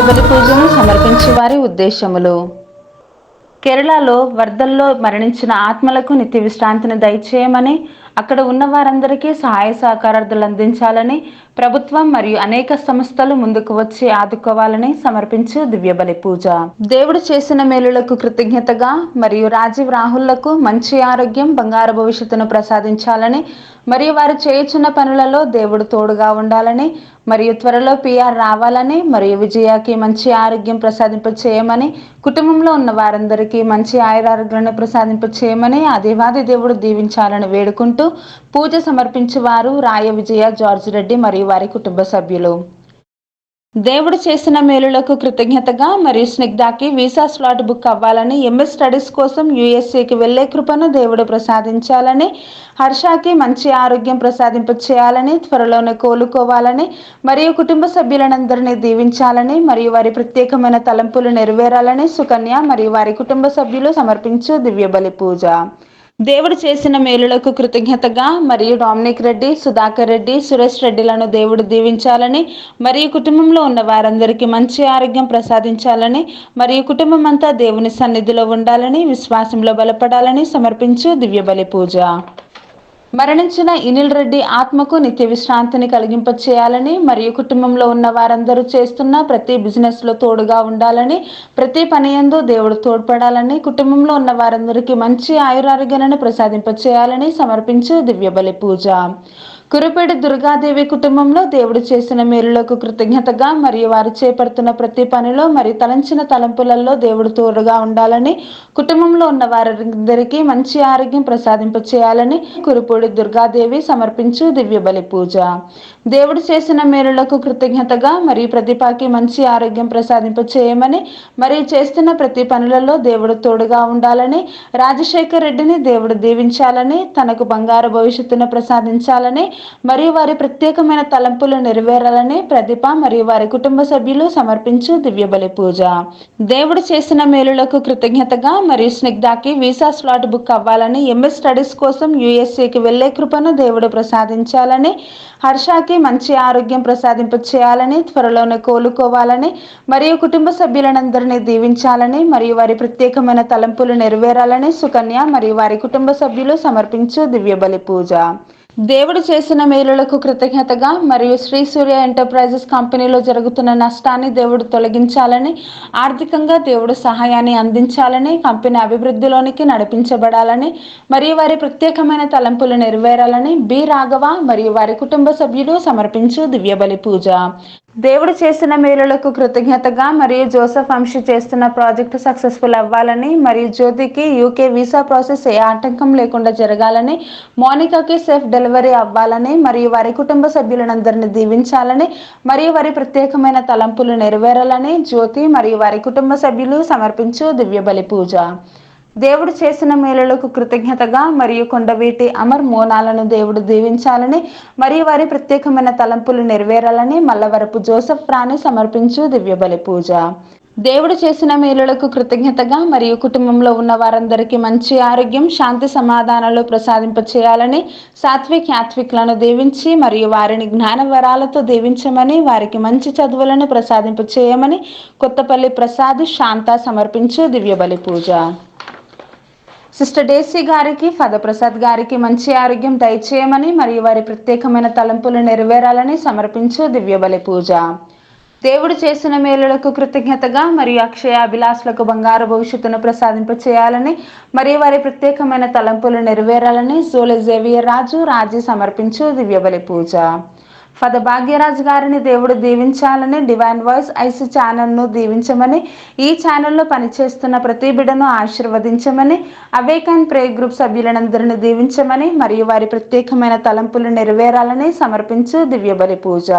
దివ్యబలి పూజను సమర్పించే వారి ఉద్దేశములు. కేరళలో వరదల్లో మరణించిన ఆత్మలకు నిత్య విశ్రాంతిని దయచేయమని, అక్కడ ఉన్న వారందరికీ సహాయ సహకారాలు అందించాలని ప్రభుత్వం మరియు అనేక సంస్థలు ముందుకు వచ్చి ఆదుకోవాలని సమర్పించు దివ్యబలి పూజ. దేవుడు చేసిన మేలులకు కృతజ్ఞతగా మరియు రాజీవ్ రాహుల్లకు మంచి ఆరోగ్యం, బంగారు భవిష్యత్తును ప్రసాదించాలని మరియు వారు చేయుచున్న పనులలో దేవుడు తోడుగా ఉండాలని మరియు త్వరలో పిఆర్ రావాలని మరియు విజయకి మంచి ఆరోగ్యం ప్రసాదింప చేయమని, కుటుంబంలో ఉన్న వారందరికీ మంచి ఆయురారోగ్యాలను ప్రసాదింప చేయమని ఆ దేవాది దేవుడు దీవించాలని వేడుకుంటూ పూజ సమర్పించేవారు రాయ విజయ, జార్జ్ రెడ్డి మరియు వారి కుటుంబ సభ్యులు. దేవుడు చేసిన మేలులకు కృతజ్ఞతగా మరియు స్నిగ్ధాకి వీసా స్లాట్ బుక్ అవ్వాలని, ఎంఎస్ స్టడీస్ కోసం యూఎస్ఏకి వెళ్లే కృపను దేవుడు ప్రసాదించాలని, హర్షాకి మంచి ఆరోగ్యం ప్రసాదింప చేయాలని, త్వరలోనే కోలుకోవాలని మరియు కుటుంబ సభ్యులందరినీ దీవించాలని మరియు వారి ప్రత్యేకమైన తలంపులు నెరవేరాలని సుకన్య మరియు వారి కుటుంబ సభ్యులు సమర్పించు దివ్యబలి పూజ. దేవుడు చేసిన మేలులకు కృతజ్ఞతగా మరియు డామినిక్ రెడ్డి, సుధాకర్ రెడ్డి, సురేష్ రెడ్డిలను దేవుడు దీవించాలని మరియు కుటుంబంలో ఉన్న వారందరికీ మంచి ఆరోగ్యం ప్రసాదించాలని మరియు కుటుంబం అంతా దేవుని సన్నిధిలో ఉండాలని, విశ్వాసంలో బలపడాలని సమర్పించు దివ్యబలి పూజ. మరణించిన ఇనిల్ రెడ్డి ఆత్మకు నిత్య విశ్రాంతిని కలిగింప చేయాలని మరియు కుటుంబంలో ఉన్న వారందరూ చేస్తున్న ప్రతి బిజినెస్ లో తోడుగా ఉండాలని, ప్రతి పని యందు దేవుడు తోడ్పడాలని, కుటుంబంలో ఉన్న వారందరికీ మంచి ఆయురారోగ్యాలను ప్రసాదింప చేయాలని సమర్పించు దివ్యబలి పూజ. కురుపేడి దుర్గాదేవి కుటుంబంలో దేవుడు చేసిన మేలులకు కృతజ్ఞతగా మరియు వారు చేపడుతున్న ప్రతి పనిలో మరియు తలంచిన తలంపులలో దేవుడు తోడుగా ఉండాలని, కుటుంబంలో ఉన్న వారందరికీ మంచి ఆరోగ్యం ప్రసాదింప చేయాలని కురుపూడి దుర్గాదేవి సమర్పించు దివ్యబలి పూజ. దేవుడు చేసిన మేలులకు కృతజ్ఞతగా మరియు ప్రతిభకి మంచి ఆరోగ్యం ప్రసాదింప చేయమని మరియు చేస్తున్న ప్రతి పనులలో దేవుడు తోడుగా ఉండాలని, రాజశేఖర్ రెడ్డిని దేవుడు దీవించాలని, తనకు బంగారు భవిష్యత్తును ప్రసాదించాలని మరియు వారి ప్రత్యేకమైన తలంపులు నెరవేరాలని ప్రదీప మరియు వారి కుటుంబ సభ్యులు సమర్పించు దివ్యబలి పూజ. దేవుడు చేసిన మేలులకు కృతజ్ఞతగా మరియు స్నిగ్ధాకి వీసా స్లాట్ బుక్ అవ్వాలని, ఎంఎస్ స్టడీస్ కోసం యూఎస్ఏకి వెళ్లే కృపను దేవుడు ప్రసాదించాలని, హర్షాకి మంచి ఆరోగ్యం ప్రసాదింప చేయాలని, త్వరలోనే కోలుకోవాలని మరియు కుటుంబ సభ్యులందరినీ దీవించాలని మరియు వారి ప్రత్యేకమైన తలంపులు నెరవేరాలని సుకన్య మరియు వారి కుటుంబ సభ్యులు సమర్పించు దివ్యబలి పూజ. దేవుడు చేసిన మేలులకు కృతజ్ఞతగా మరియు శ్రీ సూర్య ఎంటర్ప్రైజెస్ కంపెనీలో జరుగుతున్న నష్టాన్ని దేవుడు తొలగించాలని, ఆర్థికంగా దేవుడు సహాయాన్ని అందించాలని, కంపెనీ అభివృద్ధిలోనికి నడిపించబడాలని మరియు వారి ప్రత్యేకమైన తలంపులు నెరవేరాలని బి రాఘవ మరియు వారి కుటుంబ సభ్యులు సమర్పించు దివ్యబలి పూజ. దేవుడు చేసిన మేలులకు కృతజ్ఞతగా మరియు జోసెఫ్ వంశీ చేస్తున్న ప్రాజెక్టు సక్సెస్ఫుల్ అవ్వాలని మరియు జ్యోతికి యూకే వీసా ప్రాసెస్ ఏ ఆటంకం లేకుండా జరగాలని, మోనికాకి సేఫ్ డెలివరీ అవ్వాలని మరియు వారి కుటుంబ సభ్యులందరినీ దీవించాలని మరియు వారి ప్రత్యేకమైన తలంపులు నెరవేరాలని జ్యోతి మరియు వారి కుటుంబ సభ్యులు సమర్పించు దివ్యబలి పూజ. దేవుడు చేసిన మేలులకు కృతజ్ఞతగా మరియు కొండవీటి అమర్ మోనాలను దేవుడు దీవించాలని మరియు వారి ప్రత్యేకమైన తలంపులు నెరవేరాలని మల్లవరపు జోసెఫ్ ప్రాణి సమర్పించు దివ్యబలి పూజ. దేవుడు చేసిన మేలులకు కృతజ్ఞతగా మరియు కుటుంబంలో ఉన్న వారందరికీ మంచి ఆరోగ్యం, శాంతి సమాధానాలు ప్రసాదింప చేయాలని సాత్విక్ యాత్విక్లను దీవించి మరియు వారిని జ్ఞాన వరాలతో దీవించమని, వారికి మంచి చదువులను ప్రసాదింప చేయమని కొత్తపల్లి ప్రసాద్ శాంత సమర్పించు దివ్యబలి పూజ. సిస్టర్ డేసీ గారికి, ఫాదర్ ప్రసాద్ గారికి మంచి ఆరోగ్యం దయచేయమని మరియు వారి ప్రత్యేకమైన తలంపులు నెరవేరాలని సమర్పించు దివ్యబలి పూజ. దేవుడు చేసిన మేలులకు కృతజ్ఞతగా మరియు అక్షయ అభిలాషులకు బంగారు భవిష్యత్తును ప్రసాదింప చేయాలని మరియు వారి ప్రత్యేకమైన తలంపులు నెరవేరాలని జోలె జేవియర్ రాజు రాజీ సమర్పించు దివ్యబలి పూజ. ఫాదర్ భాగ్యరాజ్ గారిని దేవుడు దీవించాలని, డివైన్ వాయిస్ ఐసీ ఛానల్ను దీవించమని, ఈ ఛానల్లో పనిచేస్తున్న ప్రతి బిడ్డను ఆశీర్వదించమని, అవేకన్ ప్రేయర్ గ్రూప్ సభ్యులందరినీ దీవించమని మరియు వారి ప్రత్యేకమైన తలంపులు నెరవేరాలని సమర్పించు దివ్యబలి పూజ.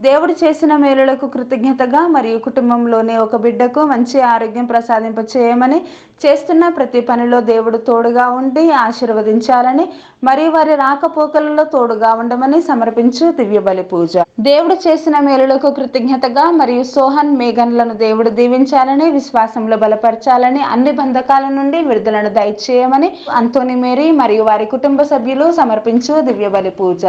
దేవుడు చేసిన మేలులకు కృతజ్ఞతగా మరియు కుటుంబంలోనే ఒక బిడ్డకు మంచి ఆరోగ్యం ప్రసాదింప చేయమని, చేస్తున్న ప్రతి పనిలో దేవుడు తోడుగా ఉండి ఆశీర్వదించాలని మరియు వారి రాకపోకలలో తోడుగా ఉండమని సమర్పించు దివ్యబలి పూజ. దేవుడు చేసిన మేలులకు కృతజ్ఞతగా మరియు సోహన్ మేఘన్లను దేవుడు దీవించాలని, విశ్వాసంలో బలపరచాలని, అన్ని బంధకాల నుండి విడుదలను దయచేయమని అంతోని మేరీ మరియు వారి కుటుంబ సభ్యులు సమర్పించు దివ్యబలి పూజ.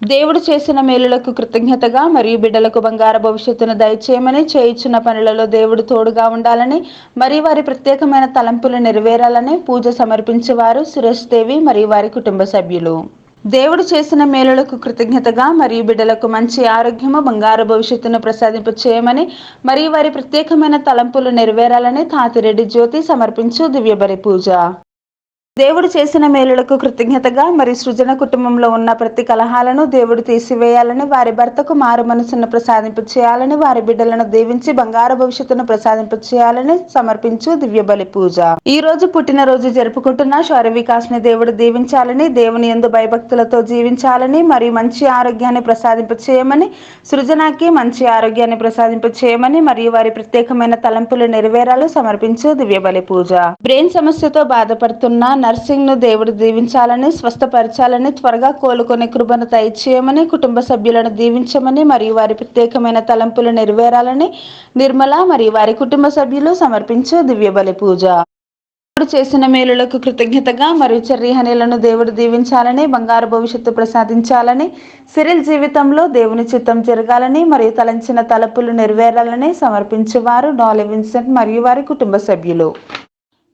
దేవుడు చేసిన మేలులకు కృతజ్ఞతగా మరియు బిడ్డలకు బంగారు భవిష్యత్తును దయచేయమని, చేయుచున్న పనులలో దేవుడు తోడుగా ఉండాలని, మరియు వారి ప్రత్యేకమైన తలంపులు నెరవేరాలని పూజ సమర్పించేవారు సురేష్ దేవి మరియు వారి కుటుంబ సభ్యులు. దేవుడు చేసిన మేలులకు కృతజ్ఞతగా మరియు బిడ్డలకు మంచి ఆరోగ్యము, బంగారు భవిష్యత్తును ప్రసాదింప చేయమని, మరియు వారి ప్రత్యేకమైన తలంపులు నెరవేరాలని తాతిరెడ్డి జ్యోతి సమర్పించు దివ్యబలి పూజ. దేవుడు చేసిన మేలులకు కృతజ్ఞతగా మరియు సృజన కుటుంబంలో ఉన్న ప్రతి కలహాలను దేవుడు తీసివేయాలని, వారి భర్తకు మారు మనసును ప్రసాదింప చేయాలని, వారి బిడ్డలను దీవించి బంగారు భవిష్యత్తును ప్రసాదింప చేయాలని సమర్పించు దివ్య బలి పూజ. ఈ రోజు పుట్టినరోజు జరుపుకుంటున్న శౌర్య వికాస్ ని దేవుడు దీవించాలని, దేవుని యందు భయభక్తులతో జీవించాలని మరియు మంచి ఆరోగ్యాన్ని ప్రసాదింప చేయమని, సృజనకి మంచి ఆరోగ్యాన్ని ప్రసాదింప చేయమని మరియు వారి ప్రత్యేకమైన తలంపులు నెరవేరాలు సమర్పించు దివ్య బలి పూజ. బ్రెయిన్ సమస్యతో బాధపడుతున్న నర్సింగ్ ను దేవుడు దీవించాలని, స్వస్థపరచాలని, త్వరగా కోలుకునే కృపను దయచేయమని, కుటుంబ సభ్యులను దీవించమని మరియు వారి ప్రత్యేకమైన తలంపులు నెరవేరాలని నిర్మల మరియు వారి కుటుంబ సభ్యులు సమర్పించు దివ్య బలి పూజ. దేవుడు చేసిన మేలులకు కృతజ్ఞతగా మరియు చెర్రీహనీలను దేవుడు దీవించాలని, బంగారు భవిష్యత్తు ప్రసాదించాలని, సిరిల్ జీవితంలో దేవుని చిత్తం జరగాలని మరియు తలంచిన తలపులు నెరవేరాలని సమర్పించేవారు డాలీ విన్సెంట్ మరియు వారి కుటుంబ సభ్యులు.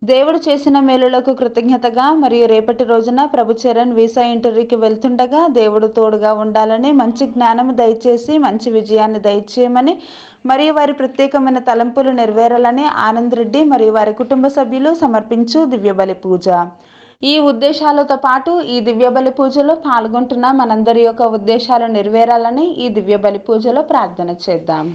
దేవుడు చేసిన మేలులకు కృతజ్ఞతగా మరియు రేపటి రోజున ప్రభు చరణ్ వీసా ఇంటర్వ్యూకి వెళ్తుండగా దేవుడు తోడుగా ఉండాలని, మంచి జ్ఞానము దయచేసి మంచి విజయాన్ని దయచేయమని మరియు వారి ప్రత్యేకమైన తలంపులు నెరవేరాలని ఆనంద్ రెడ్డి మరియు వారి కుటుంబ సభ్యులు సమర్పించు దివ్యబలి పూజ. ఈ ఉద్దేశాలతో పాటు ఈ దివ్యబలి పూజలో పాల్గొంటున్న మనందరి యొక్క ఉద్దేశాలు నెరవేరాలని ఈ దివ్యబలి పూజలో ప్రార్థన చేద్దాం.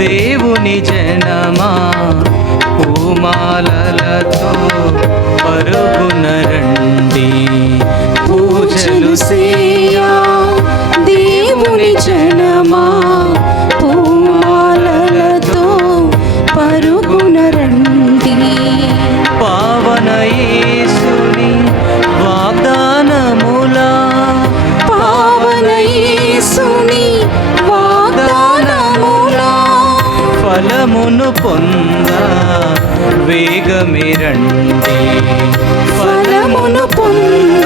దేవుని జనమా పూమాలలతో పరుగున రండి, పూజలు సేయా దేవుని జనమా పూమాలలతో పరుగున రండి. పావన యేసుని వాగ్దానములా, పావన యేసుని ఫలమును పొంద వేగమే రండి, ఫలమును పొంద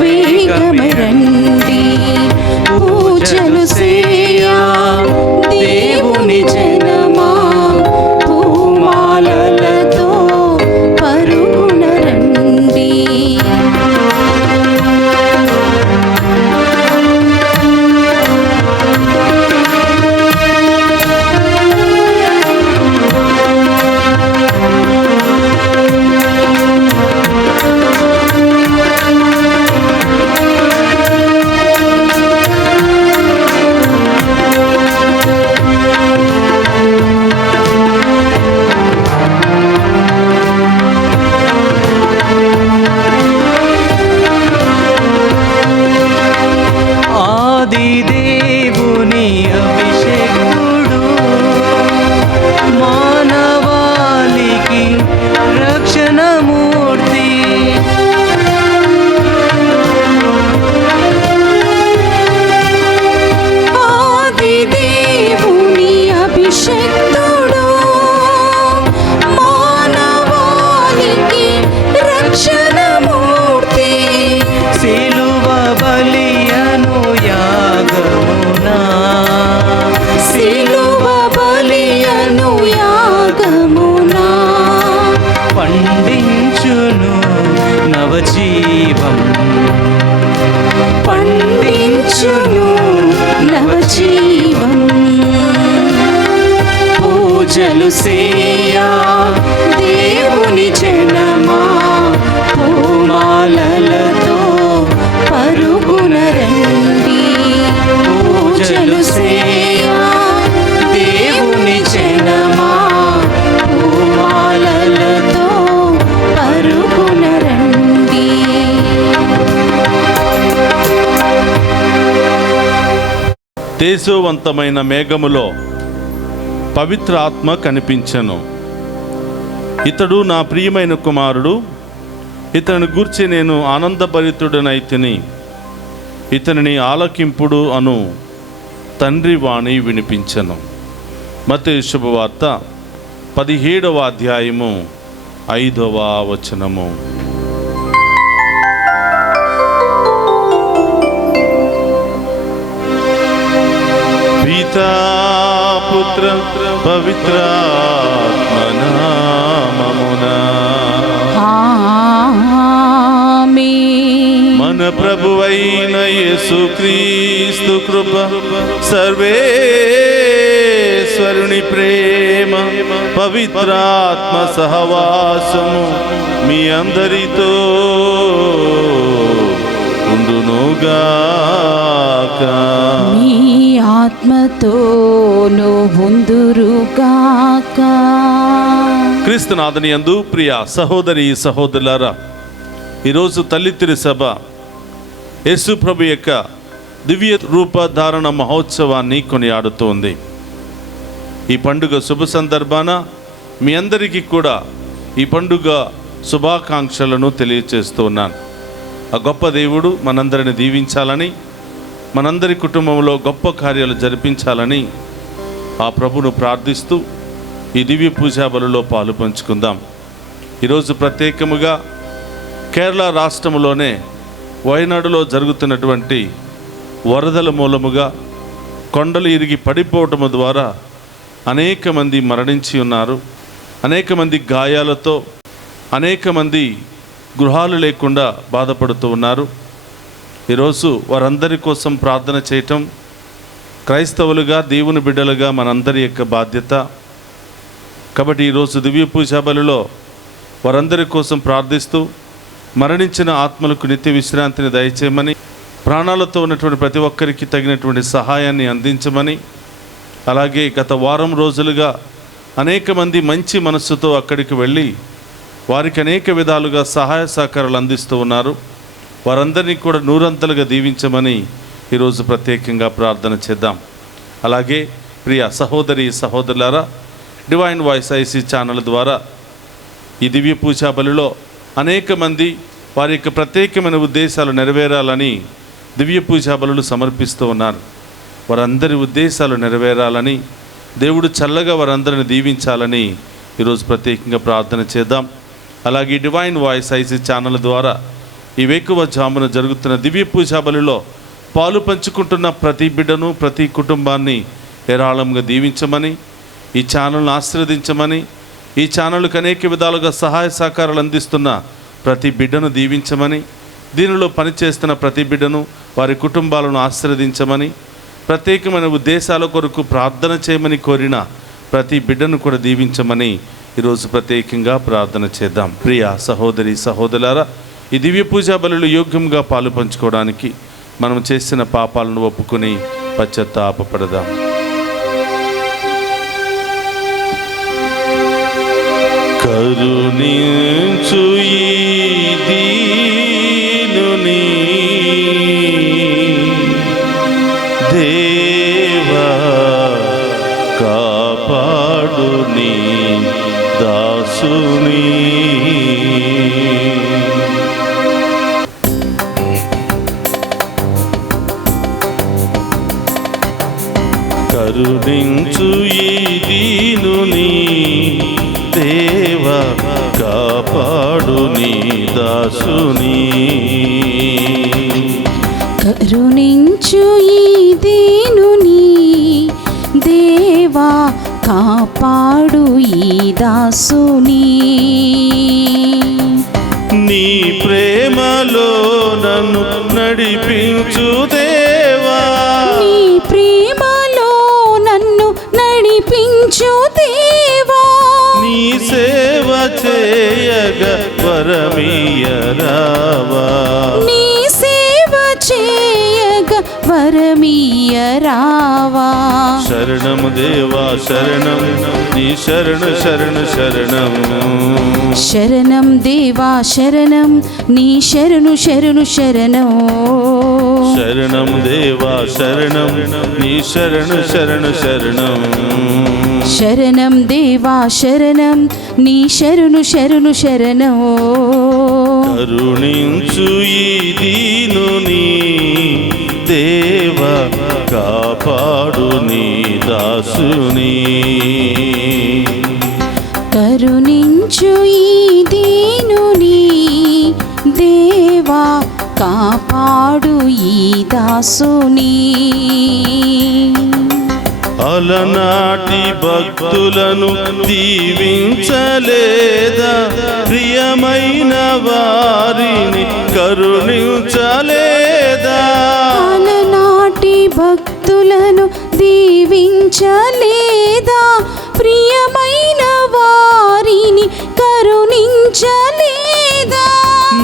వేగమే రండి. పూజలు సేయా దేవుని జనమా పూమాలలతో పరుగున రండి. దేవుని అభిషేకుడు మానవాళికి రక్షణమూర్తి, ఆది దేవుని అభిషేకుడు మానవాళికి రక్షణమూర్తి, సిలువ బలియను యాగమునా, సిలువ బలియను యాగమునా పండించును నవజీవం, పండించును నవజీవం. పూజలు సేయా దేవుని జనమా పూమాలలతో పరుగున రండి, పూజలు సేయా దేవుని జనమా పూమాలలతో తేజోవంతమైన మేఘములో పవిత్ర ఆత్మ కనిపించెను. ఇతడు నా ప్రియమైన కుమారుడు, ఇతని గూర్చి నేను ఆనందభరితుడనైతిని, ఇతనిని ఆలకింపుడు అను తండ్రి వాణి వినిపించెను. మత్తయి శుభవార్త 17వ అధ్యాయము 5వ వచనము. పితా పుత్ర పవిత్రాత్మ నామమున ఆమేన్. మన ప్రభువైన యేసుక్రీస్తు కృప, సర్వేశ్వరుని ప్రేమ, పవిత్రాత్మ సహవాసము మీ అందరితో ఉండునుగాక. మీ ఆత్మతోను ఉందురుగాక. క్రీస్తునాథుని యందు ప్రియ సహోదరి సహోదరులారా, ఈరోజు తల్లి తిరుసభ యేసు ప్రభు యొక్క దివ్య రూపధారణ మహోత్సవాన్ని కొనియాడుతోంది. ఈ పండుగ శుభ సందర్భాన మీ అందరికీ కూడా ఈ పండుగ శుభాకాంక్షలను తెలియచేస్తూ ఉన్నాను. ఆ గొప్ప దేవుడు మనందరిని దీవించాలని, మనందరి కుటుంబంలో గొప్ప కార్యాలు జరిపించాలని ఆ ప్రభును ప్రార్థిస్తూ ఈ దివ్య పూజా బలులో పాలు పంచుకుందాం. ఈరోజు ప్రత్యేకముగా కేరళ రాష్ట్రంలోనే వయనాడులో జరుగుతున్నటువంటి వరదల మూలముగా కొండలు ఇరిగి పడిపోవటము ద్వారా అనేక మంది మరణించి ఉన్నారు. అనేక మంది గాయాలతో, అనేక మంది గృహాలు లేకుండా బాధపడుతూ ఉన్నారు. ఈరోజు వారందరి కోసం ప్రార్థన చేయటం క్రైస్తవులుగా, దేవుని బిడ్డలుగా మనందరి యొక్క బాధ్యత. కాబట్టి ఈరోజు దివ్య పూజా బలిలో వారందరి కోసం ప్రార్థిస్తూ మరణించిన ఆత్మలకు నిత్య విశ్రాంతిని దయచేయమని, ప్రాణాలతో ఉన్నటువంటి ప్రతి ఒక్కరికి తగినటువంటి సహాయాన్ని అందించమని, అలాగే గత వారం రోజులుగా అనేక మంది మంచి మనస్సుతో అక్కడికి వెళ్ళి వారికి అనేక విధాలుగా సహాయ సహకారాలు అందిస్తూ ఉన్నారు. వారందరినీ కూడా నూరంతలుగా దీవించమని ఈరోజు ప్రత్యేకంగా ప్రార్థన చేద్దాం. అలాగే ప్రియ సహోదరి సహోదరులారా, డివైన్ వాయిస్ ఐసీ ఛానల్ ద్వారా ఈ దివ్య పూజా బలిలో అనేక మంది వారి యొక్క ప్రత్యేకమైన ఉద్దేశాలు నెరవేరాలని దివ్య పూజా బలులు సమర్పిస్తూ ఉన్నారు. వారందరి ఉద్దేశాలు నెరవేరాలని, దేవుడు చల్లగా వారందరిని దీవించాలని ఈరోజు ప్రత్యేకంగా ప్రార్థన చేద్దాం. అలాగే డివైన్ వాయిస్ ఐసీ ఛానల్ ద్వారా ఈ వేకువ జామున జరుగుతున్న దివ్య పూజా బలిలో పాలు పంచుకుంటున్న ప్రతి బిడ్డను, ప్రతి కుటుంబాన్ని ఏరాళంగా దీవించమని, ఈ ఛానల్ను ఆశీర్వదించమని, ఈ ఛానల్కి అనేక విధాలుగా సహాయ సహకారాలు అందిస్తున్న ప్రతి బిడ్డను దీవించమని, దీనిలో పనిచేస్తున్న ప్రతి బిడ్డను, వారి కుటుంబాలను ఆశీర్వదించమని, ప్రత్యేకమైన ఉద్దేశాల కొరకు ప్రార్థన చేయమని కోరిన ప్రతి బిడ్డను కూడా దీవించమని ఈరోజు ప్రత్యేకంగా ప్రార్థన చేద్దాం. ప్రియ సహోదరి సహోదరులారా, ఈ దివ్య పూజా బలులు యోగ్యంగా పాలు పంచుకోవడానికి మనం చేసిన పాపాలను ఒప్పుకొని పశ్చాత్తాపపడదాం. కరుణించు ఈ దీనుని దేవా, కాపాడు నీ దాసుని. కరుణించు ఈ దీనుని దేవా, కాపాడు నీ దాసుని. కరుణించు ఈ దీనుని దేవా, కాపాడు ఈ దాసుని. నీ ప్రేమలో నన్ను నడిపించు దేవా, నీ ప్రేమలో నన్ను నడిపించు దేవా. నీ సేవ చేయగ వరమీయరావా, నీ సేవ చేయగ వరమీయరావా. శరణం దేవా శరణం, నీ శరణు శరణు శరణం. శరణం దేవా శరణం, నీ శరణు శరణు శరణం. శరణం దేవా శరణం నీ శరణు శరణు శరణం. శరణం దేవా శరణం నీ శరణు శరణు శరణం. కరుణించు ఈ దీనుని దేవా కాపాడు నీ దాసుని. కరుణించు ఈ దీనుని దేవా కాపాడు ఈ దాసుని. అలనాటి భక్తులను దీవించలేదా, ప్రియమైన వారిని కరుణించలేదా. అలనాటి భక్తులను దీవించలేదా, ప్రియమైన వారిని కరుణించలేదా.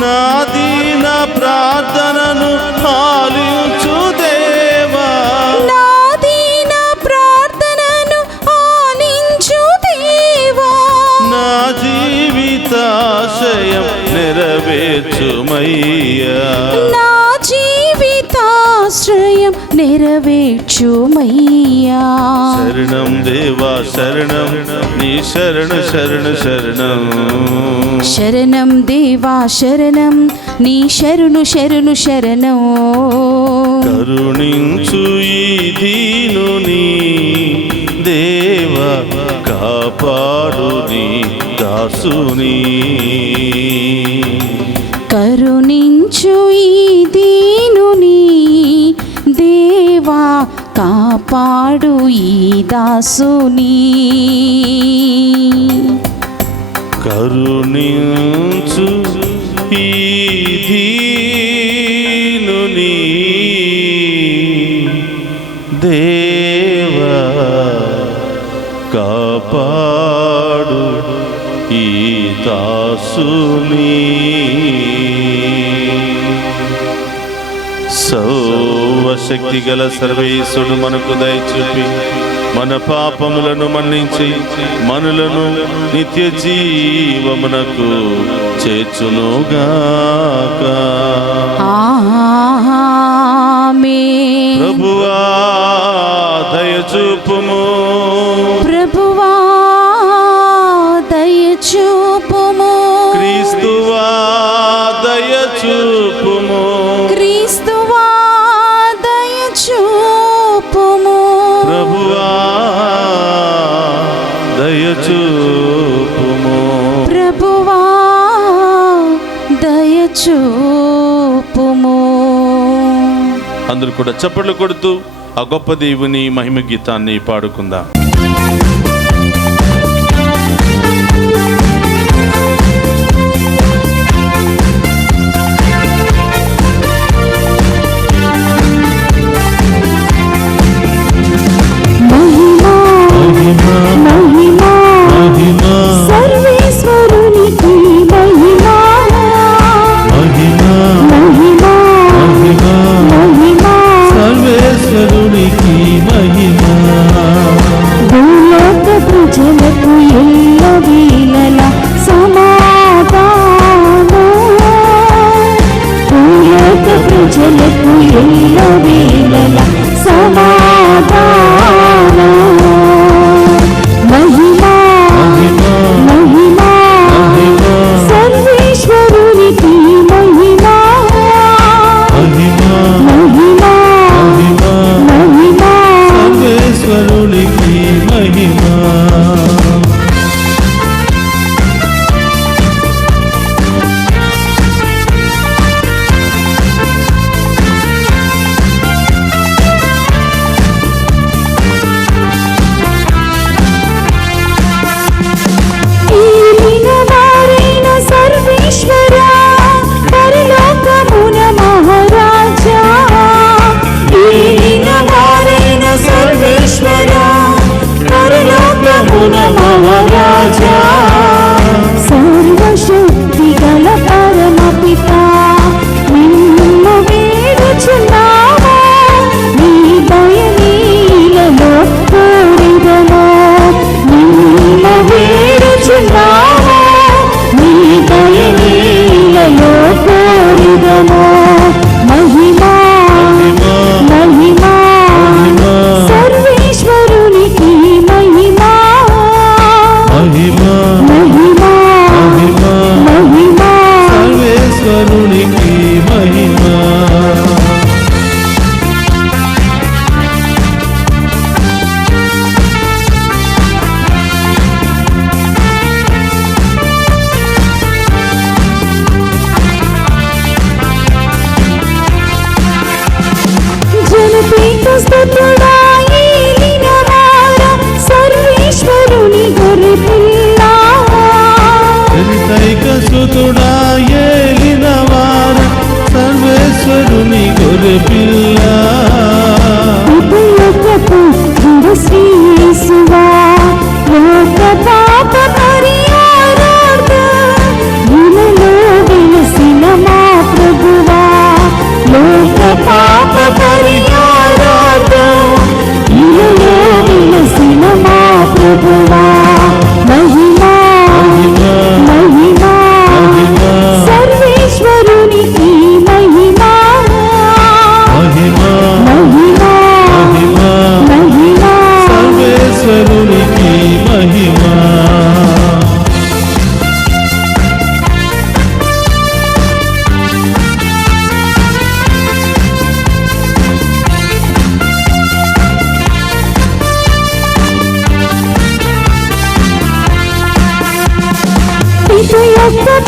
నా దీన ప్రార్థనను ఆలించు దేవా, నా దీన ప్రార్థనను ఆలించు దేవా. నా జీవితాశయం నెరవేర్చుమయ్యా, నా జీవితాశ్రయం నెరవేర్చుమయ్యా. శరణం దేవా శరణం నీ శరణు శరణు శరణం. శరణం దేవా శరణం నీ శరణు శరణు శరణం. కరుణించు ఈ దీనుని దేవా కాపాడు నీ దాసుని. కరుణించు ఈ దీనుని దేవా కాపాడు ఈ దాసుని. కరుణించు ఈ దీనుని దేవా కాపాడు ఈ దాసుని. సర్వశక్తి గల సర్వేశ్వరుడు మనకు దయచూపి మన పాపములను మన్నించి మనులను నిత్య జీవమునకు చేర్చునుగాక. ఆమేన్. ప్రభువా దయచూపుము, ప్రభువా దయచూపుము. క్రీస్తువా దయచూపుము, క్రీస్తువా దయచూపుము. ప్రభువా దయచూపుము, ప్రభువా దయచూపుము. అందరూ కూడా చప్పట్లు కొడుతూ ఆ గొప్ప దేవుని మహిమ గీతాన్ని పాడుకుందాం. సర్వేశ్వరునికి మహిమా, సర్వేశ్వరునికి మహిమా. భూలోక ప్రజలకు ఎల్లవేళల సమాధానం. భూలోక ప్రజలకు ఎల్లవేళల సమాధానం. మహిమా మహిమా సర్వేశ్వరునికి మహిమా, మహిమా మహిమా సర్వేశ్వరునికి మహిమా. ఏలిన వారైన సర్వేశ్వరా, పరలోకమున మహారాజా. ఏలిన వారైన సర్వేశ్వరా, పరలోకమున మహారాజా. సర్వశక్తి గల పరమ పితా, నిన్ను వేడుచున్నాము. నీ దయనీలలో కోరిదము, నిన్ను వేడుచున్నాము. నీ దయనీలలో కోరిదము. మహిమా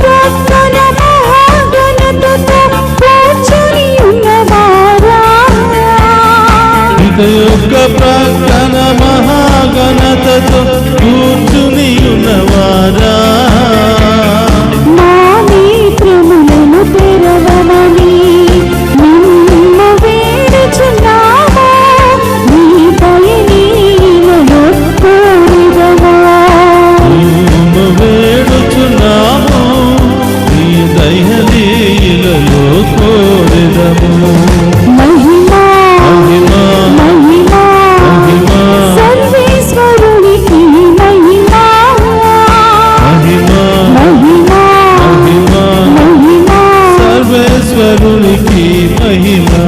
ప్రక్కన మహాగణతతో కూర్చుని ఉన్నవారా, పిత యొక్క ప్రక్కన మహాగణతతో కూర్చుని ఉన్నవారా, మా నేత్రములను తెరవమని నిన్ను వేడుచున్నాము, నీ దయనీయులను కోరుదము. నిన్ను వేడుచున్నాము, నీ దయనీయులలో కోరెదము. మహిమా మహిమా మహిమా మహిమా సర్వేశ్వరునికి మహిమా, మహిమా మహిమా మహిమా మహిమా సర్వేశ్వరునికి మహిమా.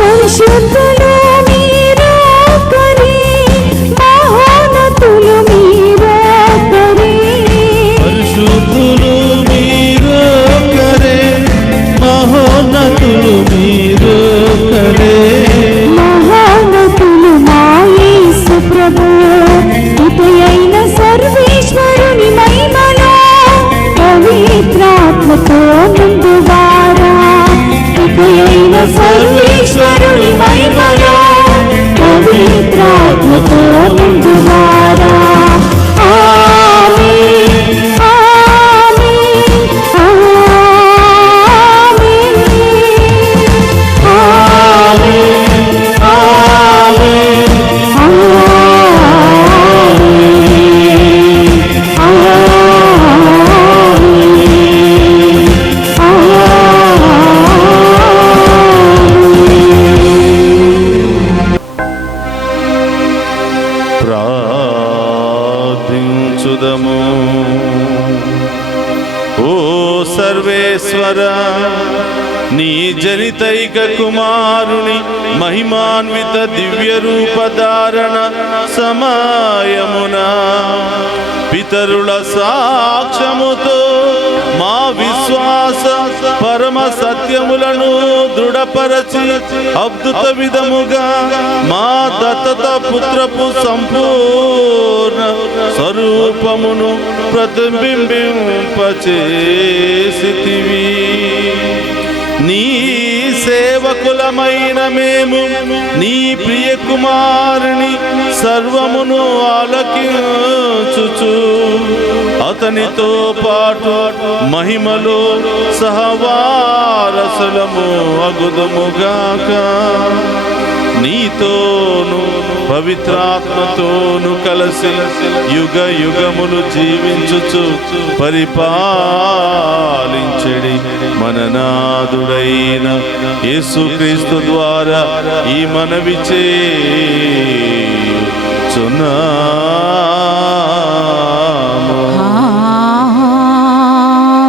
పరిశుద్ధులు మీరొక్కరే, మహోన్నతులు మీరొక్కరే, పరిశుద్ధులు మీరొక్కరే, మహోన్నతులు మీరొక్కరే, మహోన్నతులు మా యేసు ప్రభువు, పితయైన సర్వేశ్వరుని మహిమలో పవిత్రాత్మతో నిండువారా, పితయైన సర్వేశ్వరుని మహిమలో పవిత్రాత్మతో నిండువారా. ఆమేన్, ఆమేన్, ఆమేన్, ఆమేన్, ప్రార్థించుదము. ఓ సర్వేశ్వర, నీ జనితైక కుమారుని మహిమాన్విత దివ్య రూపధారణ సమయమున పితరుల సాక్ష్యముతో మా విశ్వాస పరమ సత్యములను దృఢపరచి అద్భుత విధముగా మా దత్తత పుత్రపు సంపూర్ణ స్వరూపమును ప్రతిబింబింపచేసితివి. నీ సేవకులమైన మేము నీ ప్రియ కుమారుని సర్వమును ఆలకించుచు అతనితో పాటు మహిమలో సహవారసులము అగుదుముగాక. నీతోను పవిత్రాత్మతోను కలిసి యుగ యుగములు జీవించుచు పరిపాలించెడి మన నాథుడైన యేసుక్రీస్తు ద్వారా ఈ మనవి చేయుచున్నాము.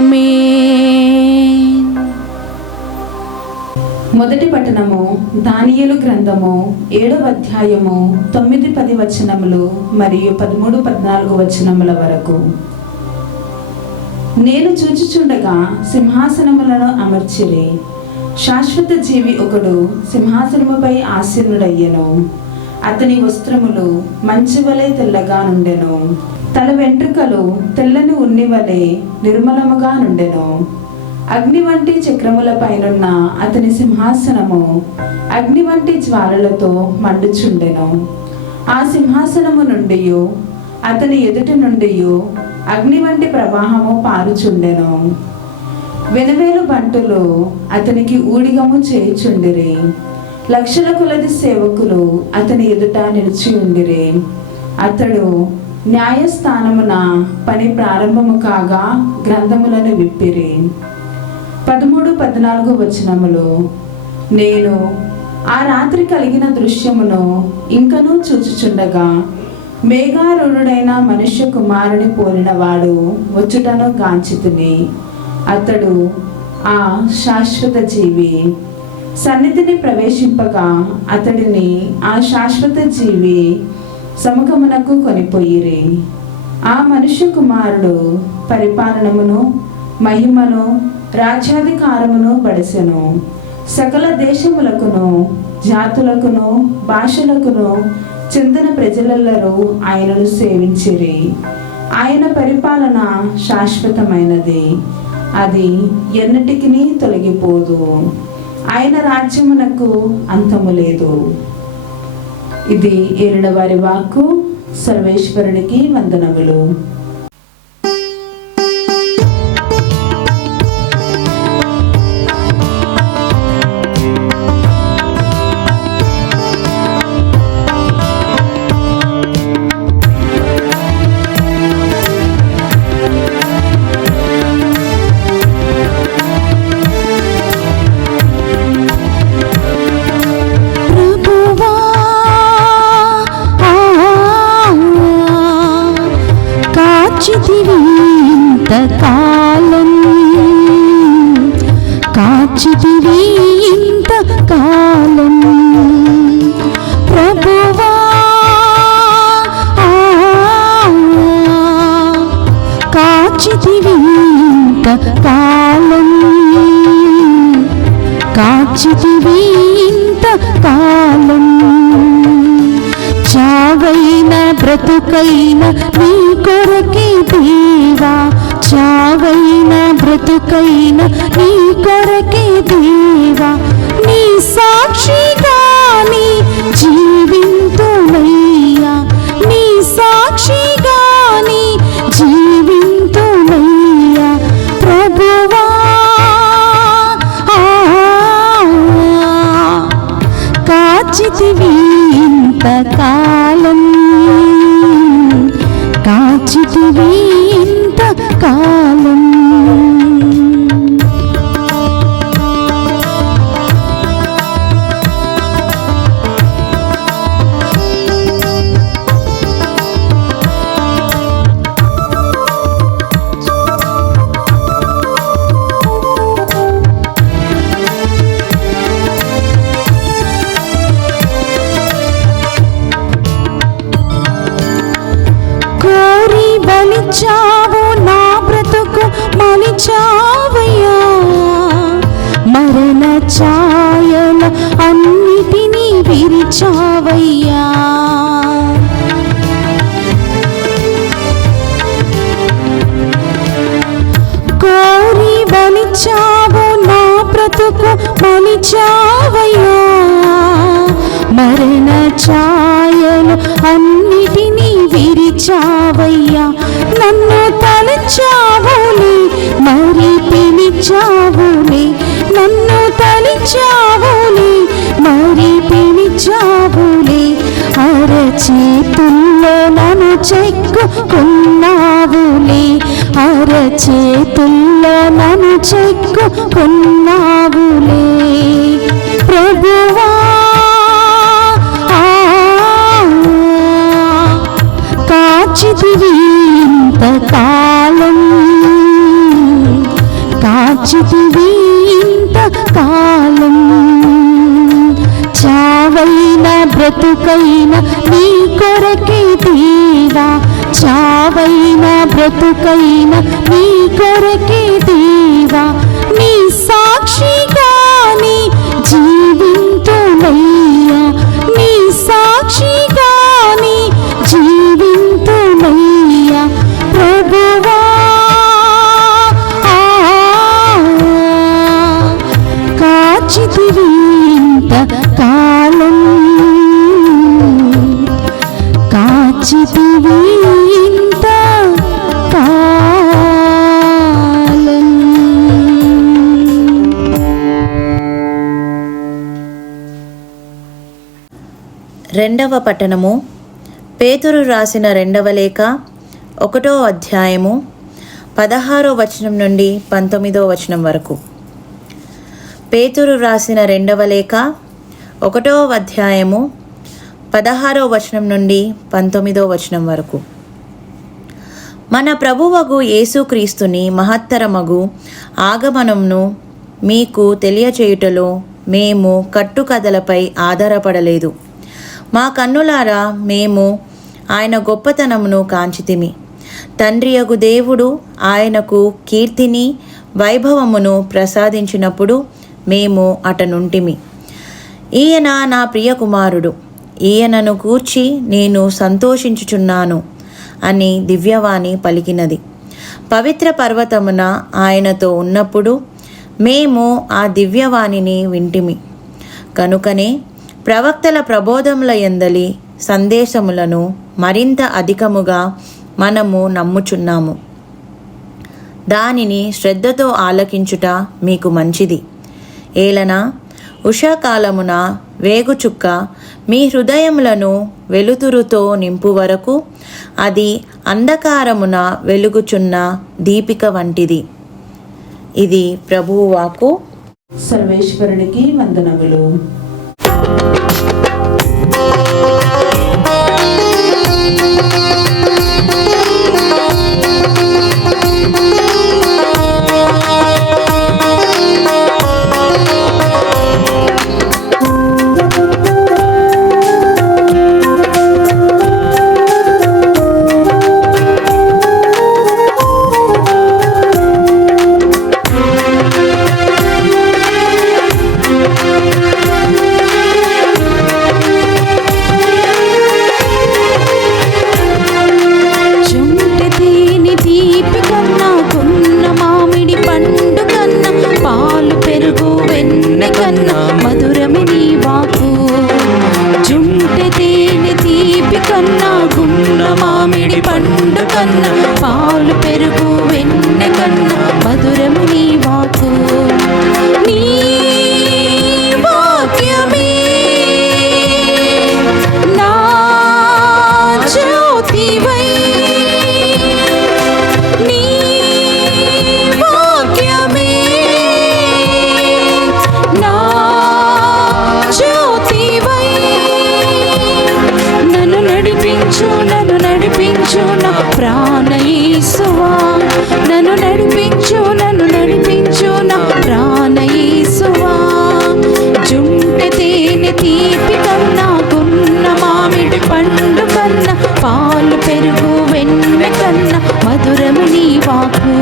ఆమేన్. మొదటి పట్టణము దానియేలు గ్రంథము 7వ అధ్యాయము 9-10 వచనములు మరియు 13-14 వచనముల వరకు. నేను చూచుచుండగా సింహాసనములను అమర్చిరి, శాశ్వత జీవి ఒకడు సింహాసనముపై ఆసీనుడయ్యెను. అతని వస్త్రములు మంచు వలె తెల్లగా నుండెను, తల వెంట్రుకలు తెల్లని ఉన్ని వలె నిర్మలముగా నుండెను. అగ్ని వంటి చక్రముల పైనున్న అతని సింహాసనము అగ్ని వంటి జ్వాలలతో మండుచుండెను. ఆ సింహాసనము నుండి అతని ఎదుటి నుండి అగ్ని వంటి ప్రవాహము పారుచుండెను. వెనువేలు బంటులు అతనికి ఊడిగము చేయుచుండిరి. లక్షల కొలది సేవకులు అతని ఎదుట నిలిచి ఉండిరి. అతడు న్యాయస్థానమున పని ప్రారంభము కాగా గ్రంథములను విప్పిరి. 13-14 వచనములు. నేను ఆ రాత్రి కలిగిన దృశ్యమును ఇంకనూ చూచుచుండగా మేఘారూఢుడైన మనుష్య కుమారుని పోలినవాడు వచ్చుటను గాంచితిని. అతడు ఆ శాశ్వత జీవి సన్నిధిని ప్రవేశింపగా అతడిని ఆ శాశ్వత జీవి సముఖమునకు కొనిపోయిరి. ఆ మనుష్య కుమారుడు పరిపాలనమును మహిమను రాజ్యాధికారమును బడసెను. సకల దేశములకును జాతులకును భాషలకును చెందిన ప్రజలెల్లరూ ఆయనను సేవించిరి. ఆయన పరిపాలన శాశ్వతమైనది, అది ఎన్నటికీ తొలగిపోదు. ఆయన రాజ్యమునకు అంతము లేదు. ఇది ఏలినవారి వాక్కు. సర్వేశ్వరునికి వందనములు. కాచితివి ఇంతకాలం ప్రభువా, కాచితివి ఇంతకాలం, కాచితివి ఇంతకాలం. చావైన బ్రతుకైన నీ కొరకే దేవా, చావైన బ్రతుకైన నీ కొరకే దేవా, నీ సాక్షిగాని జీవింతునయ్యా, నీ సాక్షిగాని జీవింతునయ్యా ప్రభువా. కాచితివి ఇంతకాలం, కాచితివి ఇంతకాలం. మలిచావు నా బ్రతుకు మలిచావయ్యా, మరణ ఛాయల అన్నిటినీ విరిచావయ్యా. కోరి బలిచావు నా బ్రతుకు మలిచావయ్యా, మరణ ఛాయలు అన్నిటినీ విరిచావయ్యా. నన్ను తలచావులే మరి పిలిచావులే, నన్ను తలచావులే మరి పిలిచావులే. అరచేతుల్లో నన్ను చెక్కుకున్నావులే, అరచేతుల్లో నన్ను చెక్కుకున్నావులే ప్రభువా. కాచితివి ఇంతకాలం, కాచితివి ఇంతకాలం. చావైన బ్రతుకైన నీ కొరకే దేవా, చావైన బ్రతుకైన నీ కొరకే దేవా, నీ సాక్షిగాని జీవింతునయ్యా, నీ సాక్షిగాని జీవింతునయ్యా ప్రభువా. కాచితివి ఇంతకాలం, కాచితివి ఇంతకాలం. రెండవ పట్టణము. పేతురు రాసిన రెండవ లేఖ 1వ అధ్యాయము 16వ వచనం నుండి 19వ వచనం వరకు. పేతురు రాసిన రెండవ లేఖ 1వ అధ్యాయము 16వ వచనం నుండి 19వ వచనం వరకు. మన ప్రభువగు యేసుక్రీస్తుని మహత్తరమగు ఆగమనమును మీకు తెలియచేయుటలో మేము కట్టుకథలపై ఆధారపడలేదు. మా కన్నులారా మేము ఆయన గొప్పతనమును కాంచితిమి. తండ్రియగు దేవుడు ఆయనకు కీర్తిని వైభవమును ప్రసాదించినప్పుడు మేము అటనుంటిమి. ఈయన నా ప్రియ కుమారుడు, ఈయనను గూర్చి నేను సంతోషించుచున్నాను అని దివ్యవాణి పలికినది. పవిత్ర పర్వతమున ఆయనతో ఉన్నప్పుడు మేము ఆ దివ్యవాణిని వింటిమి. కనుకనే ప్రవక్తల ప్రబోధముల యందలి సందేశములను మరింత అధికముగా మనము నమ్ముచున్నాము. దానిని శ్రద్ధతో ఆలకించుట మీకు మంచిది. ఏలన ఉషాకాలమున వేగుచుక్క మీ హృదయములను వెలుతురుతో నింపు వరకు అది అంధకారమున వెలుగుచున్న దీపిక వంటిది. ఇది ప్రభువు వాక్కు. సర్వేశ్వరునికి వందనములు. పాలు పెరుగు వెన్నె కన్నా మధురము నీ వాకు. నీ వాక్యమే నా జ్యోతివై, నీ వాక్యమే నా జ్యోతివై. నన్ను నడిపించు నా ప్రాణ యేసువా, నన్ను నడిపించు నా ప్రాణ యేసువా. జుంటె తేనె తీపి కన్నా గున్న మామిడి పండు కన్నా పాలు పెరుగు వెన్నె కన్నా మధురము నీ వాకు.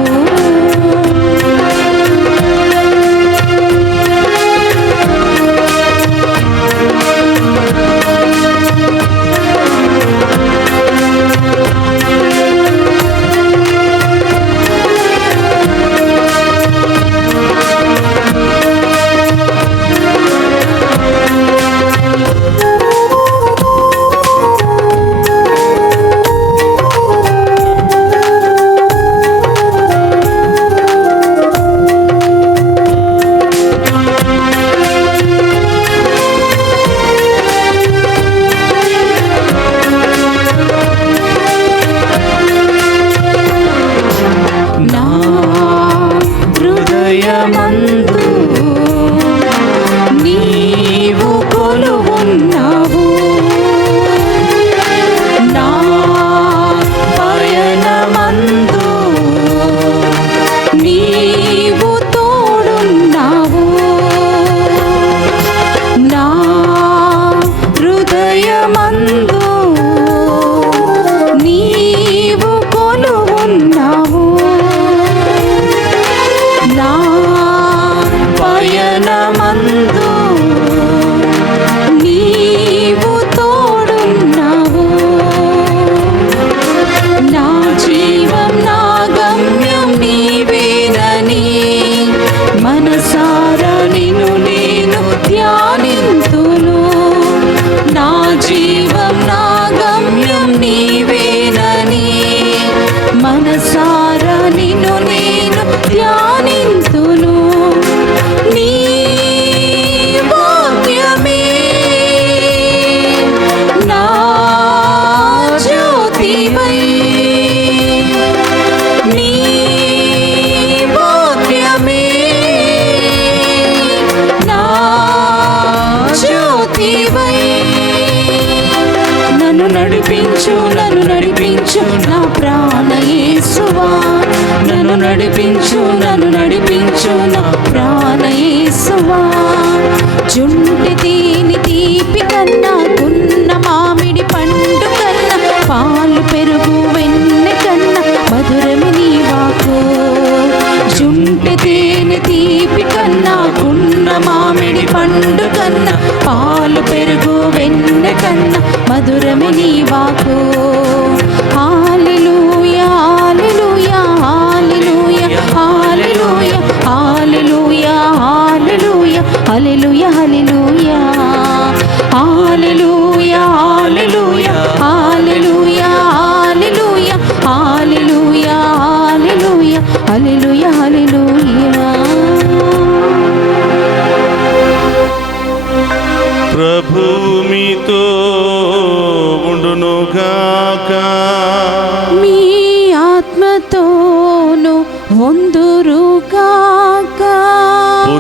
నడిపించు నా ప్రాణ యేసువా, నన్ను నడిపించు నా ప్రాణ యేసువా. జుంటి తేనె తీపి కన్నా గున్న మామిడి పండు కన్నా పాలు పెరుగు వెన్నె కన్నా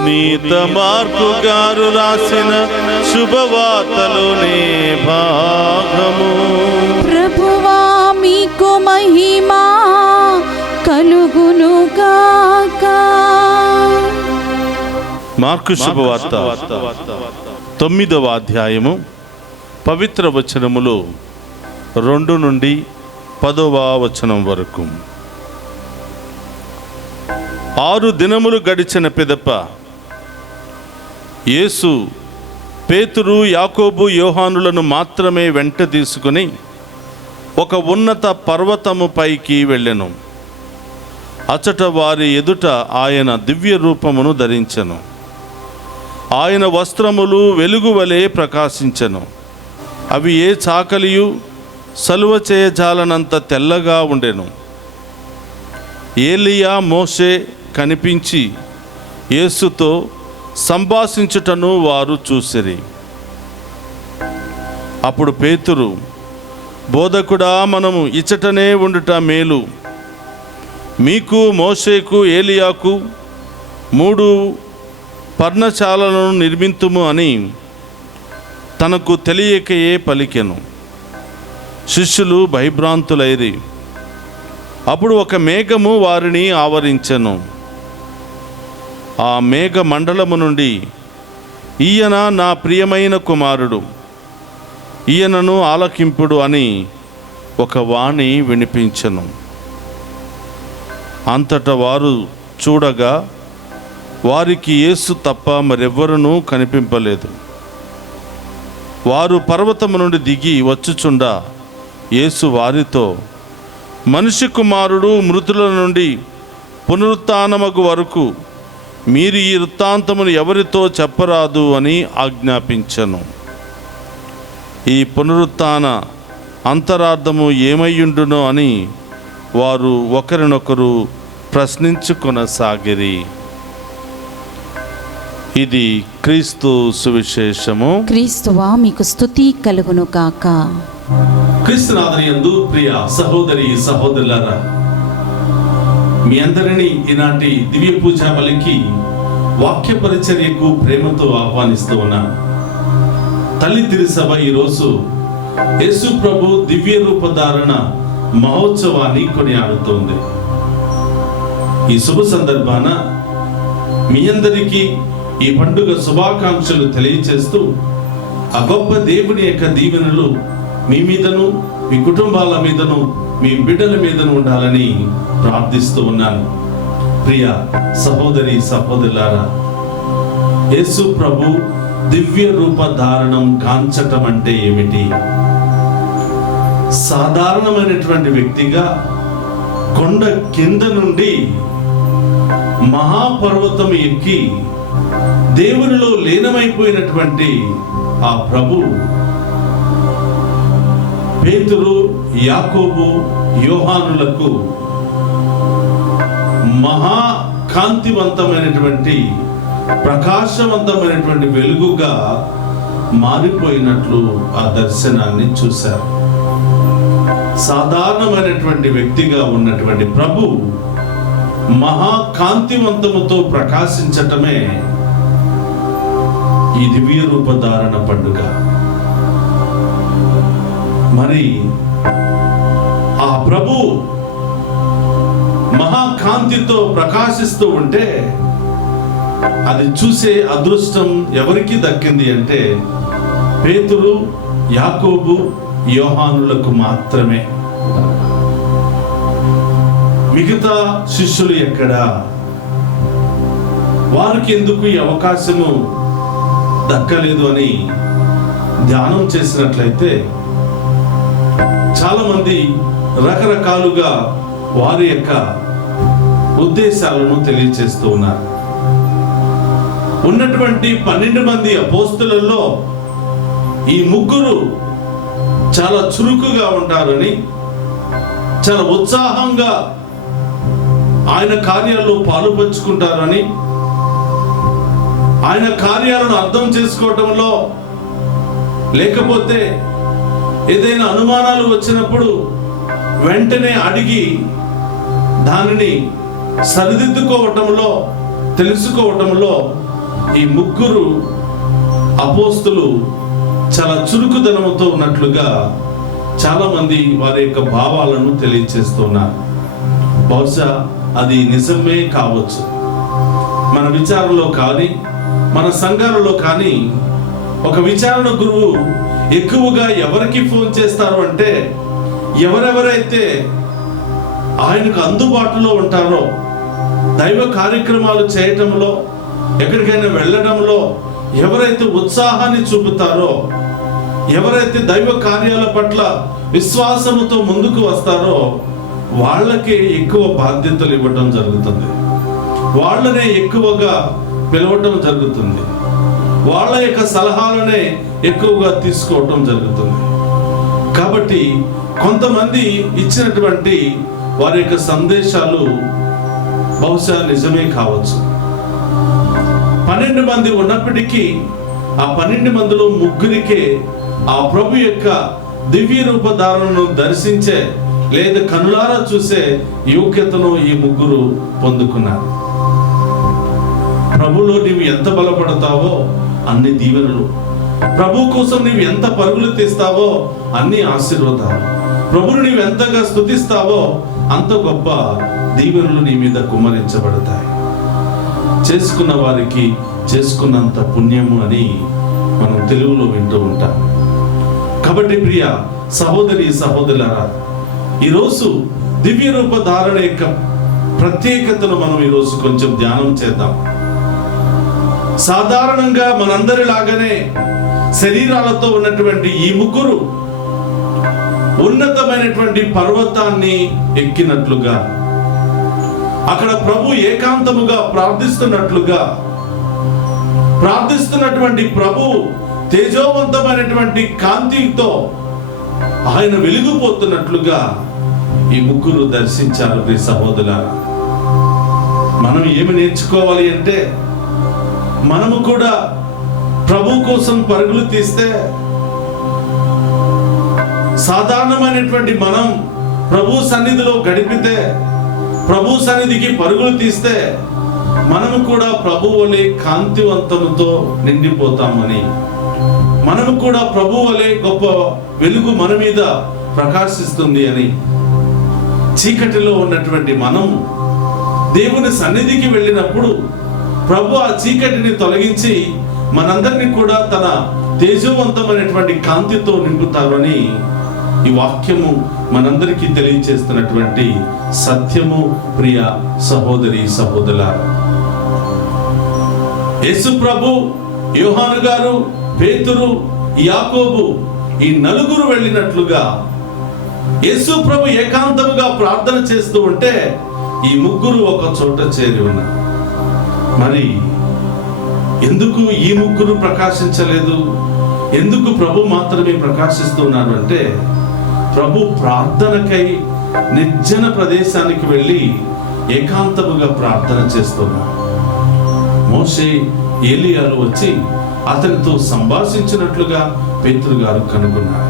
పునీత మార్కు గారు రాసిన శుభవార్తలోనే భాగము. ప్రభువా మీకు మహిమా కలుగునుగాక. మార్కు శుభవార్త 9వ అధ్యాయము పవిత్ర వచనములు 2 నుండి 10వ వచనం వరకు. 6 దినములు గడిచిన పిదప యేసు పేతురు, యాకోబు, యోహానులను మాత్రమే వెంట తీసుకుని ఒక ఉన్నత పర్వతము పైకి వెళ్ళెను. అచట వారి ఎదుట ఆయన దివ్య రూపమును ధరించెను. ఆయన వస్త్రములు వెలుగు వలె ప్రకాశించెను. అవి ఏ చాకలియు సలువ చేయజాలనంత తెల్లగా ఉండెను. ఏలియా, మోషే కనిపించి యేసుతో సంభాషించుటను వారు చూసిరి. అప్పుడు పేతురు, బోధకుడా, మనము ఇచ్చటనే ఉండుట మేలు. మీకు, మోషేకు, ఏలియాకు 3 పర్ణశాలలను నిర్మింతుము అని తనకు తెలియకయే పలికెను. శిష్యులు భయభ్రాంతులైరి. అప్పుడు ఒక మేఘము వారిని ఆవరించెను. ఆ మేఘ మండలము నుండి, ఈయన నా ప్రియమైన కుమారుడు, ఈయనను ఆలకింపుడు అని ఒక వాణి వినిపించెను. అంతటా వారు చూడగా వారికి యేసు తప్ప మరెవ్వరునూ కనిపింపలేదు. వారు పర్వతము నుండి దిగి వచ్చుచుండా యేసు వారితో, మనిషి కుమారుడు మృతుల నుండి పునరుత్థానమగు వరకు మీరు ఈ వృత్తాంతమును ఎవరితో చెప్పరాదు అని ఆజ్ఞాపించెను. ఈ పునరుత్థాన అంతరార్థము ఏమయ్యుండునో అని వారు ఒకరినొకరు ప్రశ్నించుకొనసాగిరి. ఇది క్రీస్తు సువిశేషము. క్రీస్తువా మీకు స్తుతి కలుగును కాక. క్రీస్తునాథునియందు ప్రియ సహోదరి సహోదరులారా, మీ అందరినీ ఈనాటి దివ్య పూజా బలికి, వాక్య పరిచర్యకు ప్రేమతో ఆహ్వానిస్తూ ఉన్నాను. తల్లి తిరుసభ ఈరోజు యేసు ప్రభు దివ్య రూపధారణ మహోత్సవాన్ని కొనియాడుతోంది. ఈ శుభ సందర్భాన మీ అందరికీ ఈ పండుగ శుభాకాంక్షలు తెలియచేస్తూ ఆ గొప్ప దేవుని యొక్క దీవెనలు మీ మీదను, మీ కుటుంబాల మీదను, మీ బిడ్డల మీదను ఉండాలని ప్రార్థిస్తూ ఉన్నాను. ప్రియ సహోదరి సహోదరులారా, యేసు ప్రభు దివ్య రూప ధారణం కాంచటం అంటే ఏమిటి? సాధారణమైనటువంటి వ్యక్తిగా కొండ కింద నుండి మహాపర్వతం ఎక్కి దేవునిలో లీనమైపోయినటువంటి ఆ ప్రభు పేతురు, యాకోబు, యోహానులకు మహా కాంతివంతమైనటువంటి, ప్రకాశవంతమైనటువంటి వెలుగుగా మారిపోయినట్లు ఆ దర్శనాన్ని చూశారు. సాధారణమైనటువంటి వ్యక్తిగా ఉన్నటువంటి ప్రభు మహా కాంతివంతముతో ప్రకాశించటమే ఈ దివ్య రూపధారణ పండుగ. మరి ఆ ప్రభు మహాకాంతితో ప్రకాశిస్తూ ఉంటే అది చూసే అదృష్టం ఎవరికి దక్కింది అంటే పేతురు, యాకోబు, యోహానులకు మాత్రమే. మిగతా శిష్యులు ఎక్కడా? వారికి ఎందుకు ఈ అవకాశము దక్కలేదు అని ధ్యానం చేసినట్లయితే చాలా మంది రకరకాలుగా వారి యొక్క ఉద్దేశాలను తెలియచేస్తూ ఉన్నారు. ఉన్నటువంటి 12 మంది అపోస్తులలో ఈ 3 చాలా చురుకుగా ఉంటారని, చాలా ఉత్సాహంగా ఆయన కార్యాల్లో పాలుపంచుకుంటారని, ఆయన కార్యాలను అర్థం చేసుకోవటంలో, లేకపోతే ఏదైనా అనుమానాలు వచ్చినప్పుడు వెంటనే అడిగి దానిని సరిదిద్దుకోవటంలో, తెలుసుకోవటంలో ఈ ముగ్గురు అపోస్తులు చాలా చురుకుదనంతో ఉన్నట్లుగా చాలామంది వారి యొక్క భావాలను తెలియచేస్తున్నారు. బహుశా అది నిజమే కావచ్చు. మన విచారణలో కానీ మన సంఘాలలో కానీ ఒక విచారణ గురువు ఎక్కువగా ఎవరికి ఫోన్ చేస్తారు అంటే, ఎవరెవరైతే ఆయనకు అందుబాటులో ఉంటారో, దైవ కార్యక్రమాలు చేయటంలో, ఎక్కడికైనా వెళ్ళడంలో ఎవరైతే ఉత్సాహాన్ని చూపుతారో, ఎవరైతే దైవ కార్యాల పట్ల విశ్వాసముతో ముందుకు వస్తారో వాళ్ళకే ఎక్కువ బాధ్యతలు ఇవ్వడం జరుగుతుంది. వాళ్ళనే ఎక్కువగా పిలవటం జరుగుతుంది. వాళ్ళ యొక్క సలహాలనే ఎక్కువగా తీసుకోవటం జరుగుతుంది. కాబట్టి కొంతమంది ఇచ్చినటువంటి వారి యొక్క సందేశాలు బహుశా నిజమే కావచ్చు. 12 మంది ఉన్నప్పటికీ ఆ 12 మందిలో ముగ్గురికే ఆ ప్రభు యొక్క దివ్య రూపధారణను దర్శించే లేదా కనులారా చూసే యోగ్యతను ఈ ముగ్గురు పొందుకున్నారు. ప్రభులో నీవు ఎంత బలపడతావో అన్ని దీవెనలు, ప్రభు కోసం నీవు ఎంత పరుగులు తీస్తావో అన్ని ఆశీర్వాదాలు, ప్రభుని నీవు ఎంతగా స్తుతిస్తావో అంత గొప్ప దీవెనలు నీ మీద కుమ్మరించబడతాయి. చేసుకున్న వారికి చేసుకున్నంత పుణ్యము అని మనం తెలుగులో వింటూ ఉంటాం. కాబట్టి ప్రియ సహోదరి సహోదరులారా, ఈరోజు దివ్య రూప ధారణ యొక్క ప్రత్యేకతను మనం ఈరోజు కొంచెం ధ్యానం చేద్దాం. సాధారణంగా మనందరిలాగానే శరీరాలతో ఉన్నటువంటి ఈ ముగ్గురు ఉన్నతమైనటువంటి పర్వతాన్ని ఎక్కినట్లుగా, అక్కడ ప్రభు ఏకాంతముగా ప్రార్థిస్తున్నటువంటి ప్రభు తేజోవంతమైనటువంటి కాంతితో ఆయన వెలిగిపోతున్నట్లుగా ఈ ముగ్గురు దర్శించారు. ప్రియ సహోదరులారా, మనం ఏమి నేర్చుకోవాలి అంటే, మనము కూడా ప్రభు కోసం పరుగులు తీస్తే, సాధారణమైనటువంటి మనం ప్రభు సన్నిధిలో గడిపితే, ప్రభు సన్నిధికి పరుగులు తీస్తే మనము కూడా ప్రభు వలె కాంతివంతముతో నిండిపోతామని, మనము కూడా ప్రభు వలె గొప్ప వెలుగు మన మీద ప్రకాశిస్తుంది అని, చీకటిలో ఉన్నటువంటి మనం దేవుని సన్నిధికి వెళ్ళినప్పుడు ప్రభు ఆ చీకటిని తొలగించి మనందరినీ కూడా తన తేజవంతమైనటువంటి కాంతితో నింపుతారని ఈ వాక్యము మనందరికీ తెలియజేస్తున్నటువంటి సత్యము. ప్రియ సహోదరి సహోదరులారా, యేసు ప్రభు, యోహాను గారు, పేతురు, యాకోబు ఈ నలుగురు వెళ్ళినట్లుగా యేసు ప్రభు ఏకాంతముగా ప్రార్థన చేస్తూ ఉంటే ఈ ముగ్గురు ఒక చోట చేరి ఉన్నారు. మరి ఎందుకు ఈ ముగ్గురు ప్రకాశించలేదు? ఎందుకు ప్రభు మాత్రమే ప్రకాశిస్తున్నారు అంటే, ప్రభు ప్రార్థనకై నిర్జన ప్రదేశానికి వెళ్ళి ఏకాంతముగా ప్రార్థన చేస్తున్నారు. మోషే, ఏలియాలు వచ్చి అతనితో సంభాషించినట్లుగా పేతురు గారు కనుగొన్నారు.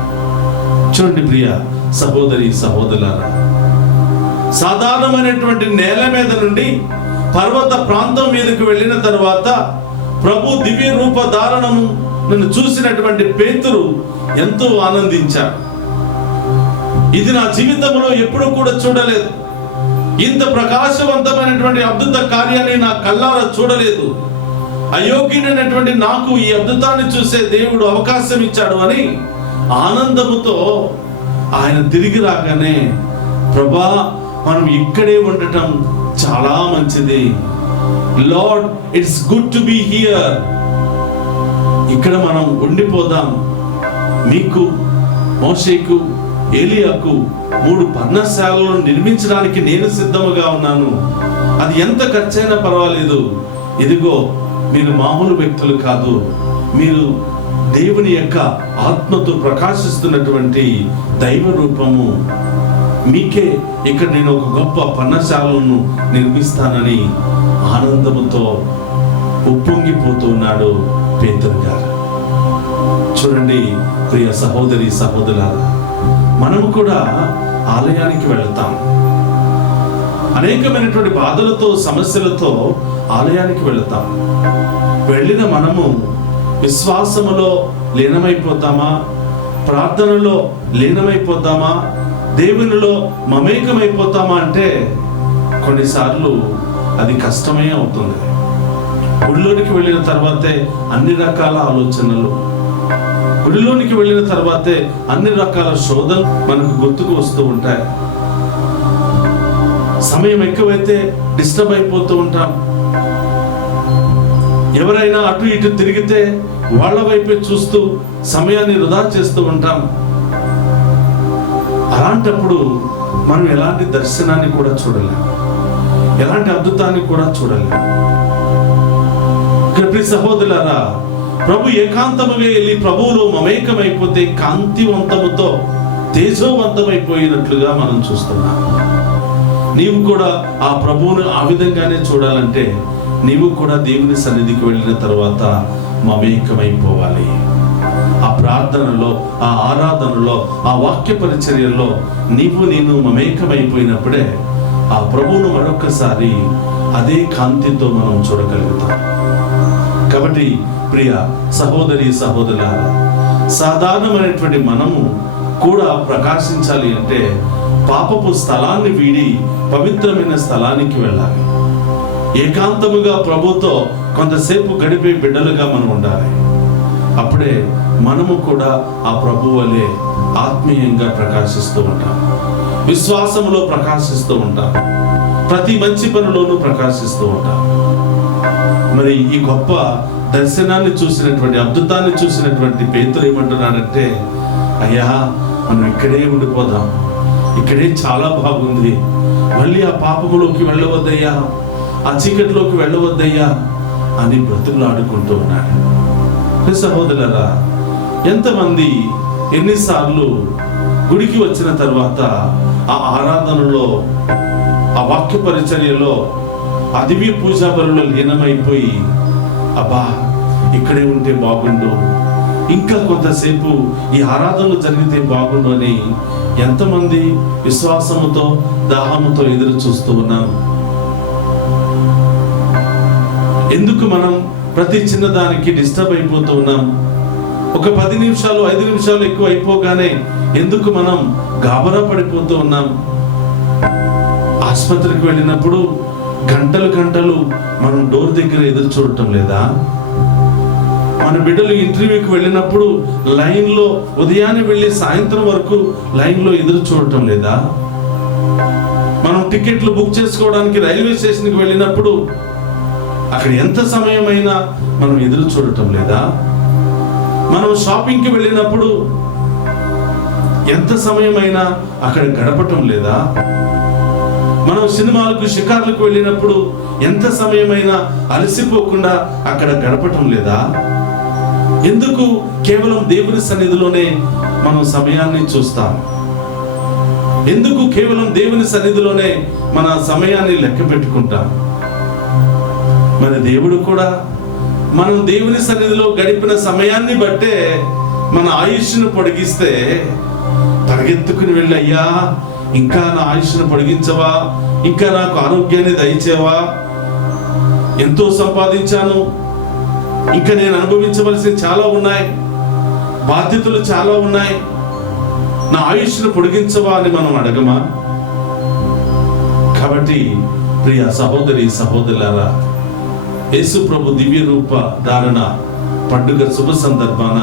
చూడండి ప్రియ సహోదరి సహోదరులారా, సాధారణమైనటువంటి నేల మీద నుండి పర్వత ప్రాంతం మీదకు వెళ్ళిన తర్వాత ప్రభు దివ్య రూప ధారణను నన్ను చూసినటువంటి పేతురు ఎంతో ఆనందించాడు. ఇది నా జీవితంలో ఎప్పుడూ కూడా చూడలేదు, ఇంత ప్రకాశవంతమైనటువంటి అద్భుత కార్యాన్ని నా కళ్ళారా చూడలేదు, అయోగ్యుడైనటువంటి నాకు ఈ అద్భుతాన్ని చూసే దేవుడు అవకాశం ఇచ్చాడు అని ఆనందముతో ఆయన తిరిగి రాగానే, ప్రభా మనం ఇక్కడే ఉండటం చాలా మంచిది, lord it's good to be here, ఇక్కడ మనం ఉండిపోదాం. మీకు, మోషేకు, ఏలియాకు 3 పర్ణశాలలను నిర్మించడానికి నేను సిద్ధముగా ఉన్నాను. అది ఎంత ఖర్చైనా పర్వాలేదు. ఇదిగో, మీరు మామూలు వ్యక్తులు కాదు, మీరు దేవుని యొక్క ఆత్మతో ప్రకాశిస్తున్నటువంటి దైవ రూపము. మీకే ఇక్కడ నేను ఒక గొప్ప పర్ణశాలను నిర్మిస్తానని ఆనందముతో ఉప్పొంగిపోతున్నాడు పేతురు గారు. చూడండి ప్రియ సహోదరి సహోదరులారా, మనము కూడా ఆలయానికి వెళ్తాం. అనేకమైనటువంటి బాధలతో, సమస్యలతో ఆలయానికి వెళ్తాం. వెళ్ళిన మనము విశ్వాసములో లీనమైపోతామా, ప్రార్థనలో లీనమైపోతామా, దేవునిలో మమేకమైపోతామా అంటే కొన్నిసార్లు అది కష్టమే అవుతుంది. గుడిలోనికి వెళ్ళిన తర్వాతే అన్ని రకాల ఆలోచనలు, గుడిలోనికి వెళ్ళిన తర్వాతే అన్ని రకాల శోధనలు మనకు గుర్తుకు వస్తూ ఉంటాయి. సమయం ఎక్కువైతే డిస్టర్బ్ అయిపోతూ ఉంటాం. ఎవరైనా అటు ఇటు తిరిగితే వాళ్ళ వైపే చూస్తూ సమయాన్ని వృధా చేస్తూ ఉంటాం. అలాంటప్పుడు మనం ఎలాంటి దర్శనాన్ని కూడా చూడలేం, ఎలాంటి అద్భుతాన్ని కూడా చూడలేం. ప్రియ సహోదరులారా, ప్రభు ఏకాంతముగా వెళ్ళి ప్రభువులో మమేకమైపోతే కాంతివంతముతో తేజోవంతమైపోయినట్లుగా మనం చూస్తున్నాం. నీవు కూడా ఆ ప్రభువును ఆ విధంగానే చూడాలంటే నీవు కూడా దేవుని సన్నిధికి వెళ్ళిన తర్వాత మమేకమైపోవాలి. ఆ ప్రార్థనలో, ఆ ఆరాధనలో, ఆ వాక్య పరిచర్యలో నేను మమేకమైపోయినప్పుడే ఆ ప్రభువును మరొక్కసారి అదే కాంతితో మనం చూడగలుగుతాం. కాబట్టి ప్రియ సహోదరి సహోదరులారా, సాధారణమైనటువంటి మనము కూడా ప్రకాశించాలి అంటే పాపపు స్థలాన్ని వీడి పవిత్రమైన స్థలానికి వెళ్ళాలి. ఏకాంతముగా ప్రభుతో కొంతసేపు గడిపే బిడ్డలుగా మనం ఉండాలి. అప్పుడే మనము కూడా ఆ ప్రభు వలె ఆత్మీయంగా ప్రకాశిస్తూ ఉంటాం, విశ్వాసములో ప్రకాశిస్తూ ఉంటాం, ప్రతి మంచి పనిలోనూ ప్రకాశిస్తూ ఉంటాం. మరి ఈ గొప్ప దర్శనాన్ని చూసినటువంటి, అద్భుతాన్ని చూసినటువంటి పేతురు ఏమంటున్నాడంటే, అయ్యా మనం ఇక్కడే ఉండిపోదాం, ఇక్కడే చాలా బాగుంది, మళ్ళీ ఆ పాపములోకి వెళ్ళవద్దయ్యా, ఆ చీకటిలోకి వెళ్ళవద్దయ్యా అని బ్రతుకులాడుకుంటూ ఉన్నాడు. సహోదరులారా, ఎంతమంది ఎన్నిసార్లు గుడికి వచ్చిన తర్వాత ఆ ఆరాధనలో, ఆ వాక్య పరిచర్యలో, ఆ దివ్య పూజా బలులో లీనమైపోయి అబ్బా ఇక్కడే ఉంటే బాగుండు, ఇంకా కొంతసేపు ఈ ఆరాధనలు జరిగితే బాగుండు అని ఎంతమంది విశ్వాసముతో దాహముతో ఎదురు చూస్తూ ఉన్నాం. ఎందుకు మనం ప్రతి చిన్నదానికి డిస్టర్బ్ అయిపోతూ ఉన్నాం? ఒక 10 నిమిషాలు 5 నిమిషాలు ఎక్కువ అయిపోగానే ఎందుకు మనం గాబరా పడిపోతూ ఉన్నాం? ఆసుపత్రికి వెళ్ళినప్పుడు గంటలు గంటలు మనం డోర్ దగ్గర ఎదురు చూడటం లేదా? మన బిడ్డలు ఇంటర్వ్యూకి వెళ్ళినప్పుడు లైన్లో ఉదయాన్నే వెళ్ళి సాయంత్రం వరకు లైన్లో ఎదురు చూడటం లేదా? మనం టికెట్లు బుక్ చేసుకోవడానికి రైల్వే స్టేషన్కి వెళ్ళినప్పుడు అక్కడ ఎంత సమయమైనా మనం ఎదురు చూడటం లేదా? మనం షాపింగ్కి వెళ్ళినప్పుడు ఎంత సమయమైనా అక్కడ గడపటం లేదా? మనం సినిమాలకు, షికార్లకు వెళ్ళినప్పుడు ఎంత సమయమైనా అలసిపోకుండా అక్కడ గడపటం లేదా? ఎందుకు కేవలం దేవుని సన్నిధిలోనే మనం సమయాన్ని చూస్తాం? ఎందుకు కేవలం దేవుని సన్నిధిలోనే మన సమయాన్ని లెక్క పెట్టుకుంటాం? మరి దేవుడు కూడా మనం దేవుని సన్నిధిలో గడిపిన సమయాన్ని బట్టే మన ఆయుష్ను పొడిగిస్తే పరిగెత్తుకుని వెళ్ళి, అయ్యా ఇంకా నా ఆయుష్ను పొడిగించవా, ఇంకా నాకు ఆరోగ్యాన్ని దయచేవా, ఎంతో సంపాదించాను, ఇంకా నేను అనుభవించవలసిన చాలా ఉన్నాయి, బాధ్యతలు చాలా ఉన్నాయి, నా ఆయుష్ను పొడిగించవా అని మనం అడగమా? కాబట్టి ప్రియ సహోదరి సహోదరులారా, యేసు ప్రభు దివ్య రూప ధారణ పండుగ శుభ సందర్భాన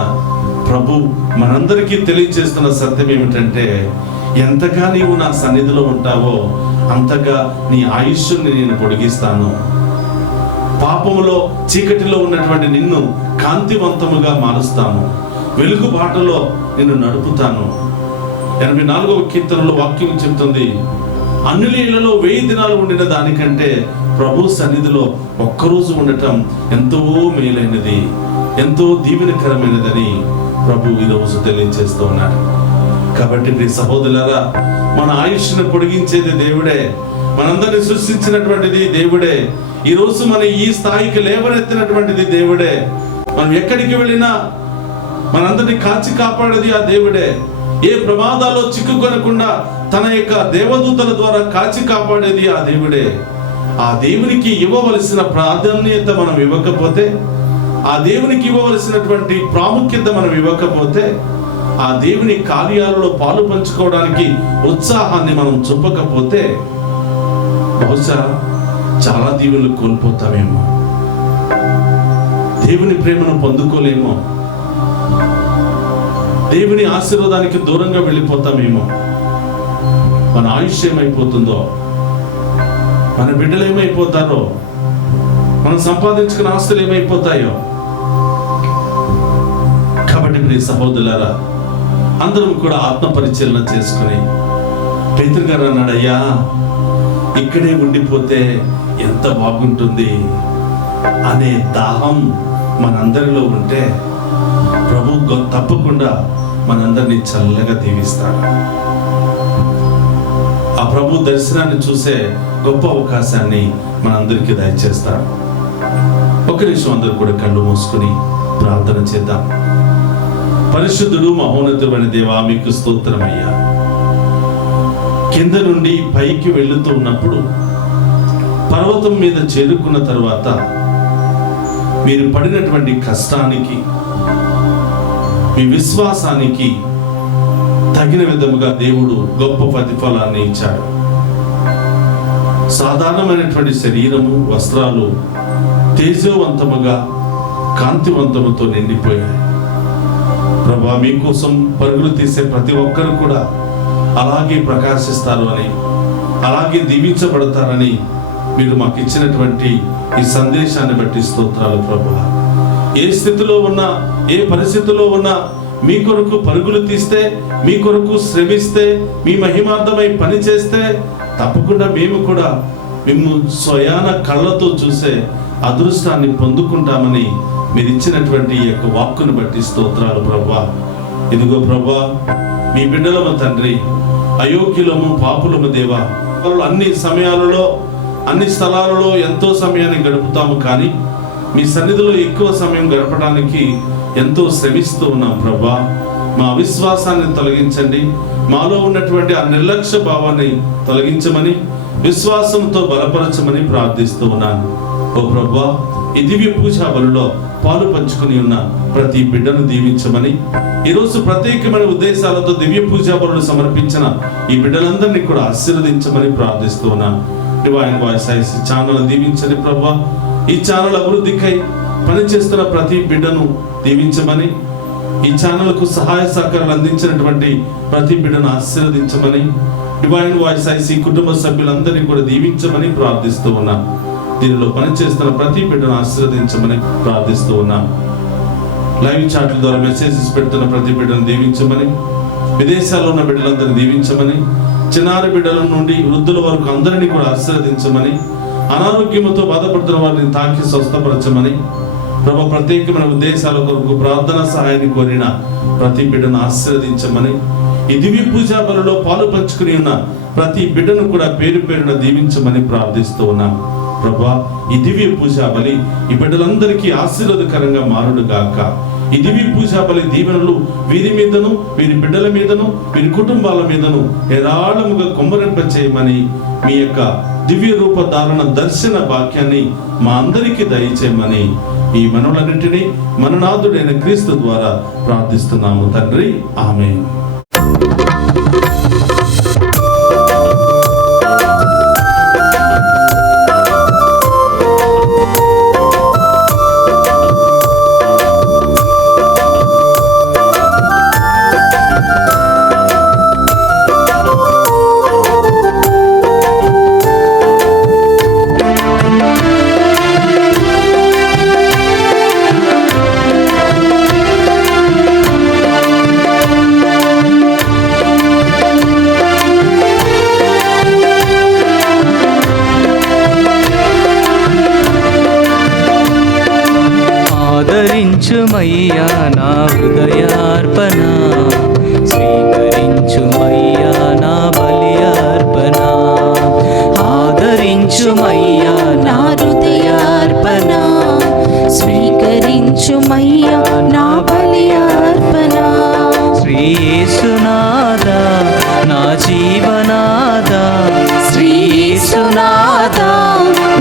ప్రభు మనందరికీ తెలియజేస్తున్న సత్యం ఏమిటంటే, ఎంతగా నీవు నా సన్నిధిలో ఉంటావో అంతగా నీ ఆయుష్ని నేను పొడిగిస్తాను. పాపములో చీకటిలో ఉన్నటువంటి నిన్ను కాంతివంతముగా మారుస్తాను, వెలుగు బాటలో నిన్ను నడుపుతాను. 84వ కీర్తనలో వాక్యం చెప్తుంది, అన్యుల ఇళ్లలో 1000 దినాలు ఉండిన దానికంటే ప్రభు సన్నిధిలో ఒక్కరోజు ఉండటం ఎంతో మేలైనది, ఎంతో దీవెనకరమైనదని ప్రభు ఈరోజు తెలియజేస్తూ ఉన్నాడు. కాబట్టి ప్రియ సహోదరులారా, మన ఆయుష్ను పొడిగించేది దేవుడే, మనందరినీ సృష్టించినటువంటిది దేవుడే, ఈరోజు మన ఈ స్థాయికి లేవనెత్తినటువంటిది దేవుడే, మనం ఎక్కడికి వెళ్ళినా మనందరినీ కాచి కాపాడేది ఆ దేవుడే, ఏ ప్రమాదాల్లో చిక్కుకొనకుండా తన యొక్క దేవదూతల ద్వారా కాచి కాపాడేది ఆ దేవుడే. ఆ దేవునికి ఇవ్వవలసిన ప్రాధాన్యత మనం ఇవ్వకపోతే ఆ దేవునికి ఇవ్వవలసినటువంటి ప్రాముఖ్యత మనం ఇవ్వకపోతే, ఆ దేవుని కార్యాలలో పాలు పంచుకోవడానికి ఉత్సాహాన్ని మనం చూపకపోతే బహుశా చాలా దీవెనలు కోల్పోతామేమో, దేవుని ప్రేమను పొందుకోలేమో, దేవుని ఆశీర్వాదానికి దూరంగా వెళ్ళిపోతామేమో. మన ఆయుష్ ఏమైపోతుందో, మన బిడ్డలు ఏమైపోతారో, మనం సంపాదించుకున్న ఆస్తులు ఏమైపోతాయో. కాబట్టి ప్రియ సహోదరులారా, అందరం కూడా ఆత్మ పరిశీలన చేసుకుని, పేతురు గారు అన్నాడు, అయ్యా ఇక్కడే ఉండిపోతే ఎంత బాగుంటుంది అనే దాహం మనందరిలో ఉంటే ప్రభు తప్పకుండా మనందరినీ చల్లగా దీవిస్తాడు. ఆ ప్రభు దర్శనాన్ని చూసే గొప్ప అవకాశాన్ని మనందరికీ దయచేస్తాడు. ఒక నిమిషం అందరూ కూడా కళ్ళు మూసుకుని ప్రార్థన చేద్దాం. పరిశుద్ధుడు మహోన్నతుడైన దేవా, మీకు స్తోత్రమయ్యా. కింద నుండి పైకి వెళుతూ ఉన్నప్పుడు, పర్వతం మీద చేరుకున్న తర్వాత మీరు పడినటువంటి కష్టానికి, మీ విశ్వాసానికి తగిన విధముగా దేవుడు గొప్ప ప్రతిఫలాన్ని ఇచ్చాడు. సాధారణమైనటువంటి శరీరము, వస్త్రాలు తేజోవంతముగా కాంతివంతముతో నిండిపోయాయి. ప్రభా, మీకోసం పరుగులు తీసే ప్రతి ఒక్కరు కూడా అలాగే ప్రకాశిస్తారు అని, అలాగే దీవించబడతారని మీరు మాకు ఇచ్చినటువంటి ఈ సందేశాన్ని బట్టి స్తోత్రాలు ప్రభా. ఏ స్థితిలో ఉన్నా, ఏ పరిస్థితిలో ఉన్నా మీ కొరకు పరుగులు తీస్తే, మీ కొరకు శ్రమిస్తే, మీ మహిమార్థమై పని చేస్తే తప్పకుండా మేము కూడా మేము స్వయాన కళ్ళతో చూసే అదృష్టాన్ని పొందుకుంటామని మీరు ఇచ్చినటువంటి ఈ యొక్క వాక్కును బట్టి స్తోత్రాలు ప్రభా. ఇదిగో ప్రభా, మీ బిడ్డలము తండ్రి, అయోగ్యులము, పాపులము దేవా. అన్ని సమయాలలో, అన్ని స్థలాలలో ఎంతో సమయాన్ని గడుపుతాము, కానీ మీ సన్నిధిలో ఎక్కువ సమయం గడపడానికి ఎంతో శ్రమిస్తూ ఉన్నాం ప్రభా. మా విశ్వాసాన్ని తొలగించండి, మాలో ఉన్నటువంటి ఆ నిర్లక్ష్య భావాన్ని తొలగించమని, విశ్వాసంతో బలపరచమని ప్రార్థిస్తూ ఉన్నాను. ఓ ప్రభా, ఈ దివ్య పూజా బలిలో పాలు పంచుకుని ఉన్న ప్రతి బిడ్డను దీవించమని, ఈరోజు ప్రత్యేకమైన ఉద్దేశాలతో దివ్య పూజా బలులు సమర్పించిన ఈ బిడ్డలందరినీ కూడా ఆశీర్వదించమని ప్రార్థిస్తూ ఉన్నాను. డివైన్ వాయిస్ ఐసీ ఛానల్ దీవించండి ప్రభా. ఈ ఛానల్ అభివృద్ధికై పనిచేస్తున్న ప్రతి బిడ్డను దీవించమని, ఈ ఛానల్కు సహాయ సహకారాలు అందించినటువంటి ప్రతి బిడ్డను ఆశీర్వదించమని, డివైన్ వాయిస్ ఐసీ కుటుంబ సభ్యులందరినీ కూడా దీవించమని ప్రార్థిస్తూ ఉన్నాను. దీనిలో పనిచేస్తున్న ప్రతి బిడ్డను ఆశీర్వదించమని ప్రార్థిస్తూ ఉన్నాను. లైవ్ చాట్ల ద్వారా మెసేజెస్ పెడుతున్న ప్రతి బిడ్డను దీవించమని, విదేశాల్లో ఉన్న బిడ్డలందరినీ దీవించమని, చిన్నారి బిడ్డల నుండి వృద్ధుల వరకు అందరినీ కూడా ఆశీర్వదించమని, అనారోగ్యముతో బాధపడుతున్న వారిని తాకి స్వస్థపరచమని, ప్రభు ప్రత్యేకమైన ఉద్దేశాల కొరకు ప్రార్థన సహాయాన్ని కోరిన ప్రతి బిడ్డను ఆశీర్వదించమని, ఈ దివ్య పూజా బలిలో పాలు పంచుకుని ఉన్న ప్రతి బిడ్డను కూడా పేరు పేరున దీవించమని ప్రార్థిస్తూ ఉన్నాను. ప్రభా, ఈ దివ్య పూజా బలి ఈ బిడ్డలందరికీ ఆశీర్వాదకరంగా మారుడు గాక. ఈ దివ్య పూజా బలి దీవెనలు వీరి మీదను, వీరి బిడ్డల మీదను, వీరి కుటుంబాల మీదను ఏరాళముగా కుమ్మరింప చేయమని, మీ యొక్క దివ్య రూప ధారణ దర్శన భాగ్యాన్ని మా అందరికీ దయచేయమని ఈ మనవులన్నింటినీ మననాథుడైన క్రీస్తు ద్వారా ప్రార్థిస్తున్నాము తండ్రి. ఆమేన్. ఆదరించుమయ్యా నా హృదయార్పణ, స్వీకరించుమయ్యా నా బలి అర్పణ. ఆదరించుమయ్యా నా హృదయార్పణ, స్వీకరించుమయ్యా నా బలి అర్పణ. శ్రీ యేసునాథా నా జీవనాథా, శ్రీ యేసునాథా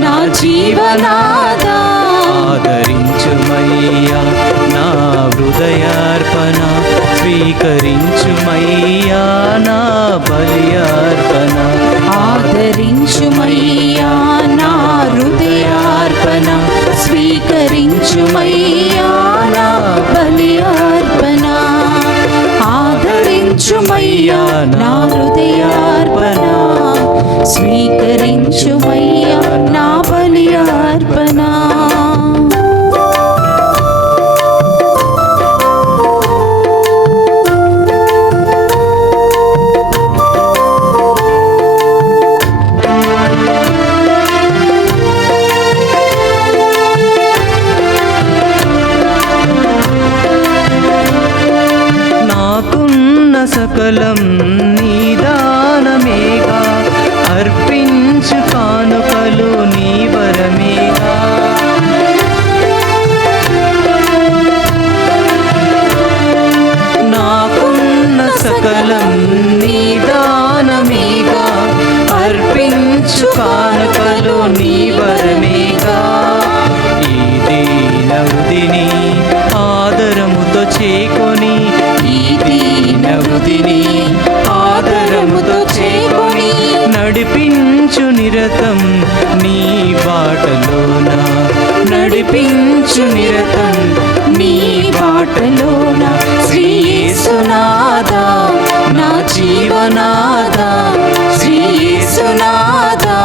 నా జీవనాథా, ఆదరించుమయ్యా స్వీకరించుమయ్యా నా హృదయార్పణ స్వీకరించుమయ్యా నా బలి అర్పణ ఆదరించుమయ్యా నా హృదయార్పణ స్వీకరించుమయ్యా నా బలి అర్పణ నాకున్న సకలం నీ దానమేగా, అర్పించు కానుకలు నీ వరమేగా. నాకున్న సకలం నీ దానమేగా, అర్పించు కానుకలు నీ వరమేగా. ఈ దీనవృదిని ఆదరముతో చేకొని, ఈ దీనవృదిని ఆదరముతో చేకొని నడిపించు నిరతం నీ బాటలోన, నడిపించు నిరతం నీ బాటలోన. శ్రీ యేసునాథా నా జీవనాథా, శ్రీ యేసునాథా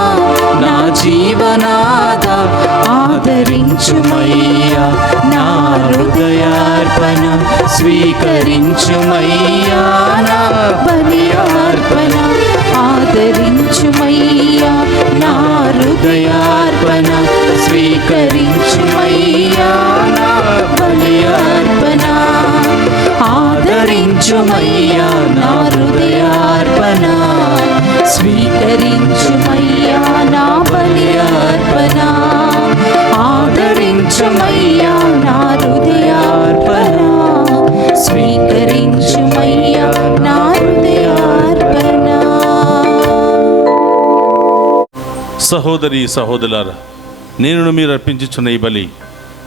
నా జీవనాథా ఆదరించుమయ్యా నా హృదయార్పణ స్వీకరించుమయ్యా నా బలి అర్పణ ఆదరించుమయ్యా నా హృదయార్పణ స్వీకరించుమయ్యా నా బలి అర్పణ ఆదరించుమయ్యా నా హృదయార్పణ స్వీకరించుమయ్యా నా బలి అర్పణ ఆదరించుమయ్యా నా హృదయార్పణ స్వీకరించుమయ్యా నా హృదయార్పణ. సహోదరి సహోదరులారా, నేను మీరు అర్పించుచున్న ఈ బలి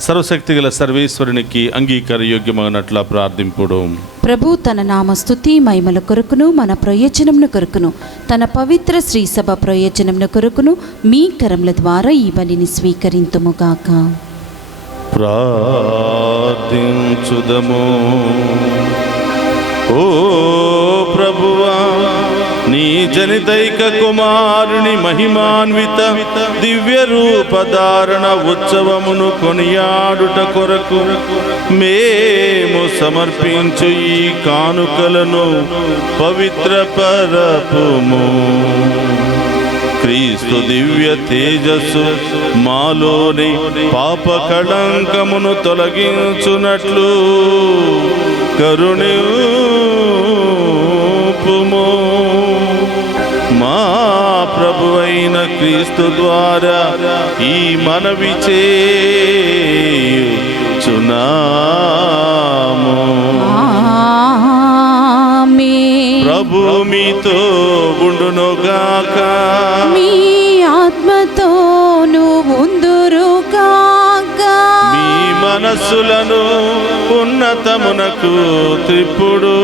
సర్వశక్తి గల సర్వేశ్వరునికి అంగీకార యోగ్యమైనట్ల ప్రార్థింపుడు. ప్రభు తన నామ స్తుతి మహిమల కొరకును మన ప్రయోజనమును కొరకును తన పవిత్ర శ్రీ సభ ప్రయోజనమును కొరకును మీ కరముల ద్వారా ఈ బలిని స్వీకరింతుముగాక. ప్రార్థించుదము. ఓ ప్రభువా, నీ జనితైక కుమారుని మహిమాన్విత దివ్య రూపధారణ ఉత్సవమును కొనియాడుట కొరకు మేము సమర్పించు ఈ కానుకలను పవిత్రపరపుము. క్రీస్తు దివ్య తేజస్సు మాలోని పాప కళంకమును తొలగించునట్లు కరుణింపుము. మా ప్రభువైన క్రీస్తు ద్వారా ఈ మనవి చేయుచున్నాము. ప్రభు మీతో ఉండునుగాక. మీ ఆత్మతోను ఉందురుగాక. మీ మనస్సులను ఉన్నతమునకు త్రిప్పుడు.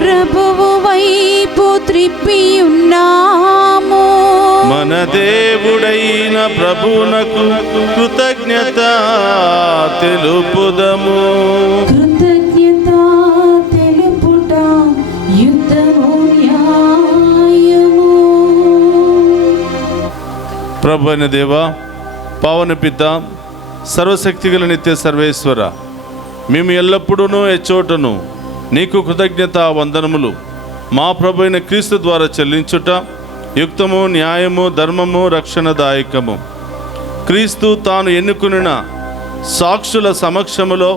ప్రభువు వైపు త్రిప్పి ఉన్నాము. మన దేవుడైన ప్రభువునకు కృతజ్ఞత తెలుపుదము. కృతజ్ఞత తెలుపుట యుద్ధము న్యాయము. ప్రభు అయిన దేవా, పావన పిత, సర్వశక్తిగల నిత్య సర్వేశ్వర, మేము ఎల్లప్పుడూ ఎచ్చోటను నీకు కృతజ్ఞత వందనములు మా ప్రభు అయిన క్రీస్తు ద్వారా చెల్లించుట యుక్తము, న్యాయము, ధర్మము, రక్షణదాయకము. క్రీస్తు తాను ఎన్నుకున్న సాక్షుల సమక్షములో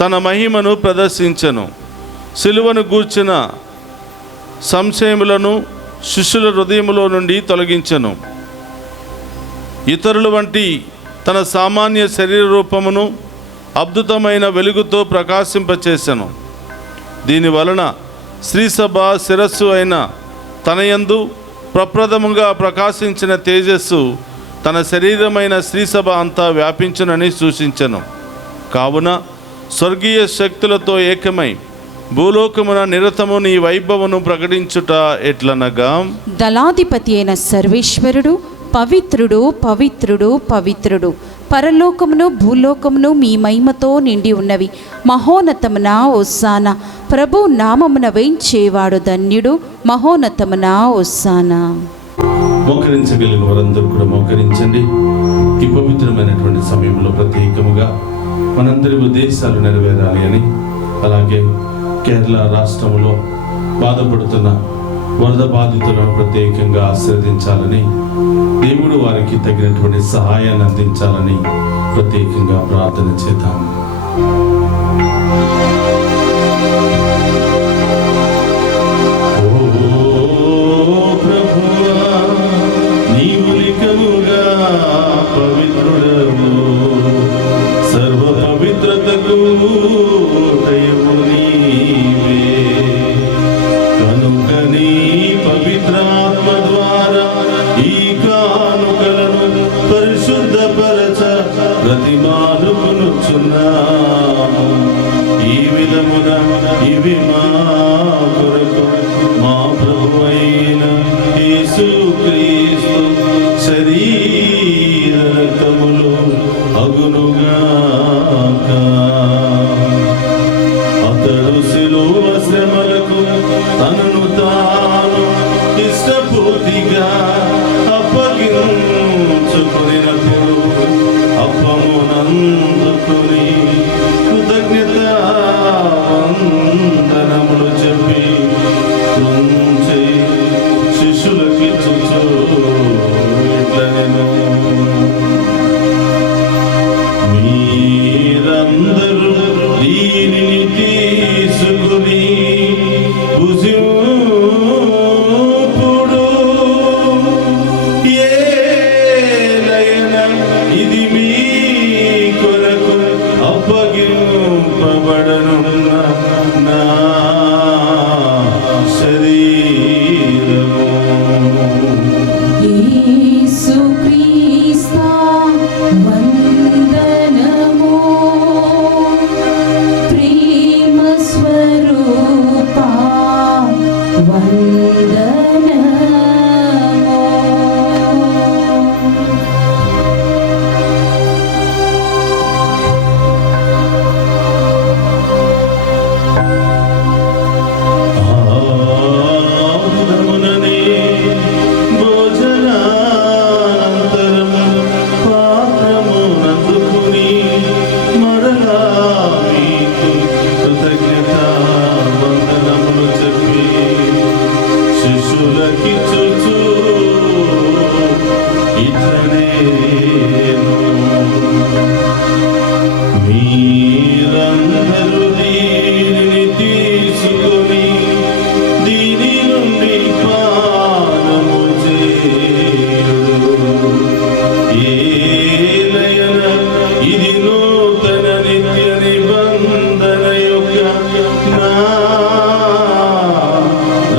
తన మహిమను ప్రదర్శించెను. సిలువను గూర్చిన సంశయములను శిష్యుల హృదయములో నుండి తొలగించెను. ఇతరుల వంటి తన సామాన్య శరీర రూపమును అద్భుతమైన వెలుగుతో ప్రకాశింపచేసెను. దీనివలన శ్రీసభ శిరస్సు అయిన తనయందు ప్రప్రథముగా ప్రకాశించిన తేజస్సు తన శరీరమైన శ్రీసభ అంతా వ్యాపించునని సూచించెను. కావున స్వర్గీయ శక్తులతో ఏకమై భూలోకమున నిరతము నీ వైభవను ప్రకటించుట ఎట్లనగా, దళాధిపతి అయిన సర్వేశ్వరుడు పవిత్రుడు పవిత్రుడు పవిత్రుడు, పరలోకమును భూలోకమును మీ మహిమతో నిండి ఉన్నవి. మహోన్నతమున హోసానా, ప్రభు నామమున వేంచేవాడు ధన్యుడు. మహోన్నతమున హోసానా. మోకరించగలిగిన వారందరూ కూడా మోకరించండి. ఈ పవిత్రమైనటువంటి సమయంలో ప్రత్యేకముగా మనందరి ఉద్దేశాలు నెరవేరాలి అని, అలాగే కేరళ రాష్ట్రంలో బాధపడుతున్న వరద బాధితులను ప్రత్యేకంగా ఆశీర్వదించాలని, దేవుడు వారికి తగినటువంటి సహాయాన్ని అందించాలని ప్రత్యేకంగా ప్రార్థన చేద్దాం. పవిత్రుడవు, సర్వ పవిత్రతకు దైవము నీవే. కనుక నీ పవిత్రాత్మ ద్వారా ఈ కానుకలను పరిశుద్ధపరచ ప్రతిమానుకునుచున్నాము. ఈ విధమున ఇవి మా కొరకు మా ప్రభువైన యేసుక్రీస్తు శరీరములు అగునుగాక. అతడు శిలువ శ్రమలకు తనను తాను ఇష్టపూర్తిగా అప్పగించుకొనినప్పుడు అప్పమునందుకుని కృతజ్ఞతా వందనములు చెప్పి త్రుంచి శిష్యులకిచ్చుచు ఇట్లనెను, మీరందరూ దీనిని తీసుకుని భుజింపుడు. ఏలయన ఇది మీ కొరకు అప్పగింపబడనున్న నా శరీరము. యేసుక్రీస్తు వందనము, ప్రేమ స్వరూపా వందనము. ఆనందముననే భోజనానంతరం పాత్రమునందుకుని మరలా మీకు కృతజ్ఞతా వందనములు చెప్పి శిష్యులకిచ్చుచు ఇట్లనేను, మీరందరూ దీనిని తీసుకొని దీని నుండి పానము చేయుడు. ఏలయన ఇది నూతన నిత్య నిబంధన యొక్క నా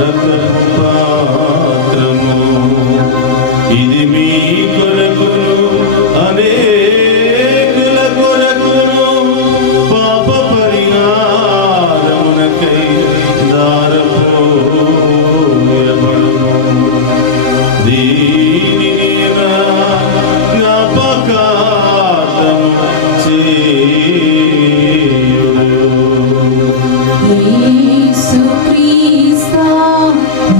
రక్తపు పాత్రము. ఇది మీ కొరకును అనేకుల కొరకును పాప పరిహారమునకై దారపోయబడును. దీనిని నా జ్ఞాపకార్థము చేయుడు. యేసుక్రీస్తు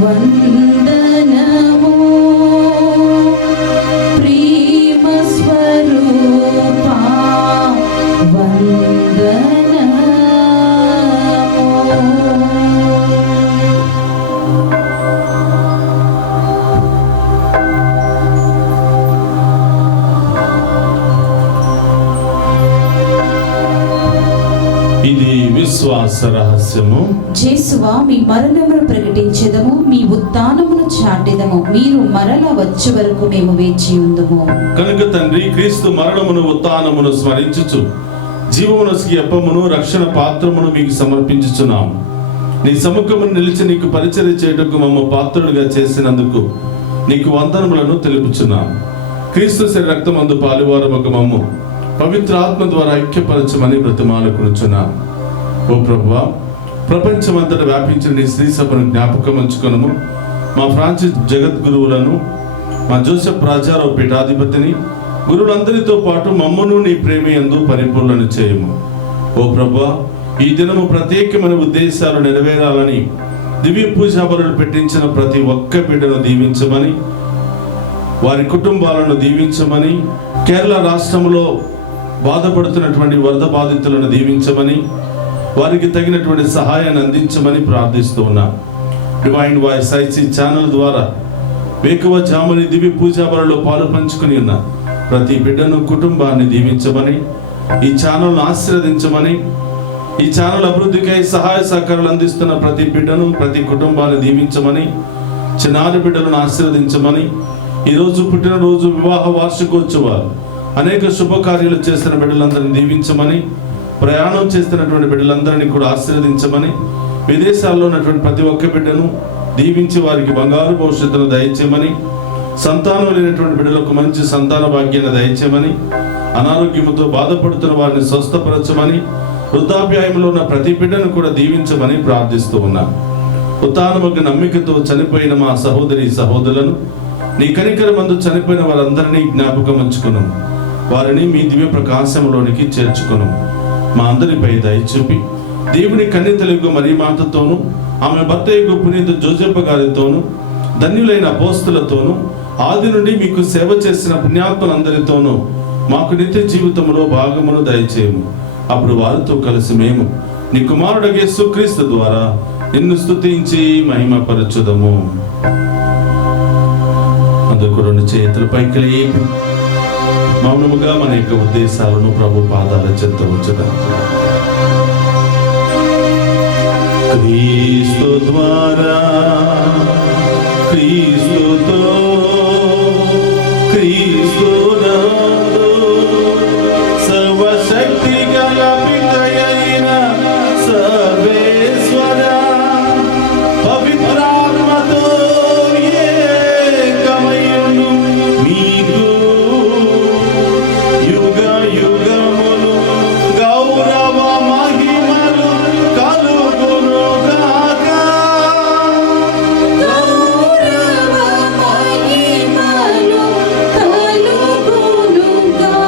వందనము, ప్రేమ స్వరూపా వందనము. ఇది విశ్వాస రహస్యము. జేసువా, మీ మరణమును ప్రకటించెదము, మీ ఉత్థానమును చాటెదము. మీరు మరల వచ్చే వరకు మేము వేచి ఉందుము. కనుక తండ్రి, క్రీస్తు మరణమును ఉత్థానమును స్మరించుచు జీవమునొసగి అప్పమును రక్షణ పాత్రమును మీకు సమర్పించుచున్నాము. నీ సముఖమును నిలిచి నీకు పరిచర్య చేయుటకు మమ్మ పాత్రులుగా చేసినందుకు నీకు వందనములను తెలుపుచున్నాము. క్రీస్తు శరీర రక్తమందు పాలువారమొక మమ్ము పవిత్ర ఆత్మ ద్వారా ఐక్యపరచమని బ్రతిమాలుకొనుచున్నాము. ఓ ప్రభువా, ప్రపంచమంతటా వ్యాపించిన నీ శ్రీ సభను జ్ఞాపకం ఉంచుకొనుము. మా ఫ్రాన్సిస్ జగద్గురువులను, మా జోసెఫ్ రాజారావు పీఠాధిపతిని, గురువులందరితో పాటు మమ్మను నీ ప్రేమ యందు పరిపూర్ణను చేయము. ఓ ప్రభువా, ఈ దినము ప్రత్యేకమైన ఉద్దేశాలు నెరవేరాలని దివ్య పూజా బలులు పెట్టించిన ప్రతి ఒక్క బిడ్డను దీవించమని, వారి కుటుంబాలను దీవించమని, కేరళ రాష్ట్రంలో బాధపడుతున్నటువంటి వరద బాధితులను దీవించమని, వారికి తగినటువంటి సహాయాన్ని అందించమని ప్రార్థిస్తూ ఉన్నాం. డివైన్ వాయిస్ ఐసీ ఛానల్ ద్వారా వేకువ జాముని దివ్య పూజా బలులో పాలు పంచుకుని ఉన్న ప్రతి బిడ్డను, కుటుంబాన్ని దీవించమని, ఈ ఛానల్ను ఆశీర్వదించమని, ఈ ఛానల్ అభివృద్ధికై సహాయ సహకారాలు అందిస్తున్న ప్రతి బిడ్డను, ప్రతి కుటుంబాన్ని దీవించమని, చిన్నారి బిడ్డలను ఆశీర్వదించమని, ఈరోజు పుట్టినరోజు, వివాహ వార్షికోత్సవాలు, అనేక శుభకార్యాలు చేస్తున్న బిడ్డలందరినీ దీవించమని, ప్రయాణం చేస్తున్నటువంటి బిడ్డలందరినీ కూడా ఆశీర్వదించమని, విదేశాల్లో ఉన్నటువంటి ప్రతి ఒక్క బిడ్డను దీవించి వారికి బంగారు భవిష్యత్తును దయచేయమని, సంతానం లేనటువంటి బిడ్డలకు మంచి సంతాన భాగ్యాన్ని దయచేయమని, అనారోగ్యంతో బాధపడుతున్న వారిని స్వస్థపరచమని, వృద్ధాప్యాయంలో ఉన్న ప్రతి బిడ్డను కూడా దీవించమని ప్రార్థిస్తూ ఉన్నాను. ఉత్తానమగ్న నమ్మికతో చనిపోయిన మా సహోదరి సహోదరులను, నీ కనికరమందు చనిపోయిన వారందరినీ జ్ఞాపకం ఉంచుకును. వారిని మీ దివ్య ప్రకాశంలోనికి చేర్చుకును. మా అందరిపై దయ చూపి దేవుని కన్యతలకు మరి మాతతోను, ఆమె భర్త యొక్క పునీత జోజప్ప గారితోను, ధన్యులైన అపోస్తులతోను, ఆది నుండి మీకు సేవ చేసిన పుణ్యాత్మలందరితోనూ మాకు నిత్య జీవితంలో భాగమును దయచేయము. అప్పుడు వారితో కలిసి మేము నీ కుమారుడు యేసుక్రీస్తు ద్వారా నిన్ను స్తుతించి మహిమపరచుదము. అందుకు రెండు చేతుల పైకి లేపి మౌనముగా మన యొక్క ఉద్దేశాలను ప్రభు పాదాల చెంత ఉంచుదాం. క్రీస్తు ద్వారా, క్రీస్తుతో, క్రీస్తునందు సర్వశక్తి గల పితయైన సర్వేశ్వర పవిత్రాత్మతో ఏకమయును మీకు యుగ యుగములు గౌరవ మహిమలు కలుగును గాక. గౌరవ మహిమలు కలుగును గాక.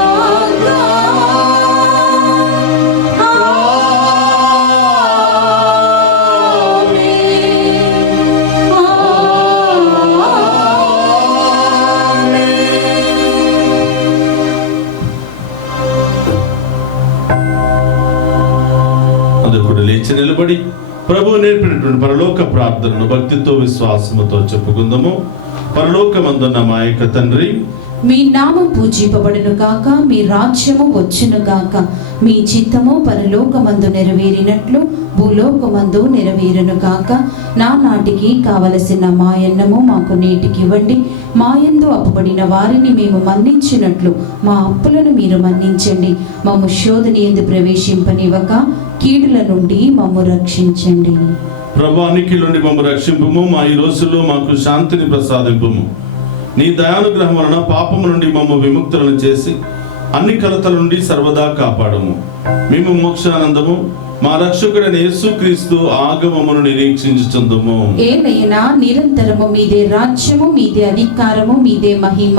అందుకు లేచి నిలబడి ప్రభు నేర్పినటువంటి పరలోక ప్రార్థనను భక్తితో విశ్వాసముతో చెప్పుకుందాము. పరలోకమందున్న మా యొక్క తండ్రి, మీ నామం పూజింపబడును గాక, మీ రాజ్యము వచ్చును గాక, మీ చిత్తము పరలోకమందు నెరవేరినట్లు భూలోకమందు నెరవేరును గాక. నాటికి కావలసిన మాయన్నము మాకు నేటికి ఇవ్వండి. మాయందు అప్పుబడిన వారిని మేము మన్నించినట్లు మా అప్పులను మీరు మన్నించండి. మమ్ము శోధని యందు ప్రవేశింపనివ్వక కీడుల నుండి మమ్ము రక్షించండి. ప్రభానికి నుండి మమ్ము రక్షింపుము. మా ఈ రోజుల్లో మాకు శాంతిని ప్రసాదింపుము. నీ దయానుగ్రహం వలన పాపము నుండి మమ్ము విముక్తులను చేసి అన్ని కలతల నుండి సర్వదా కాపాడము. మేము మోక్షానందము మా రక్షకుడైన యేసుక్రీస్తు ఆగమమును నిరీక్షించుచుందుము. ఏలైనా నిరంతరము మీదే రాజ్యము, మీదే అధికారము, మీదే మహిమ.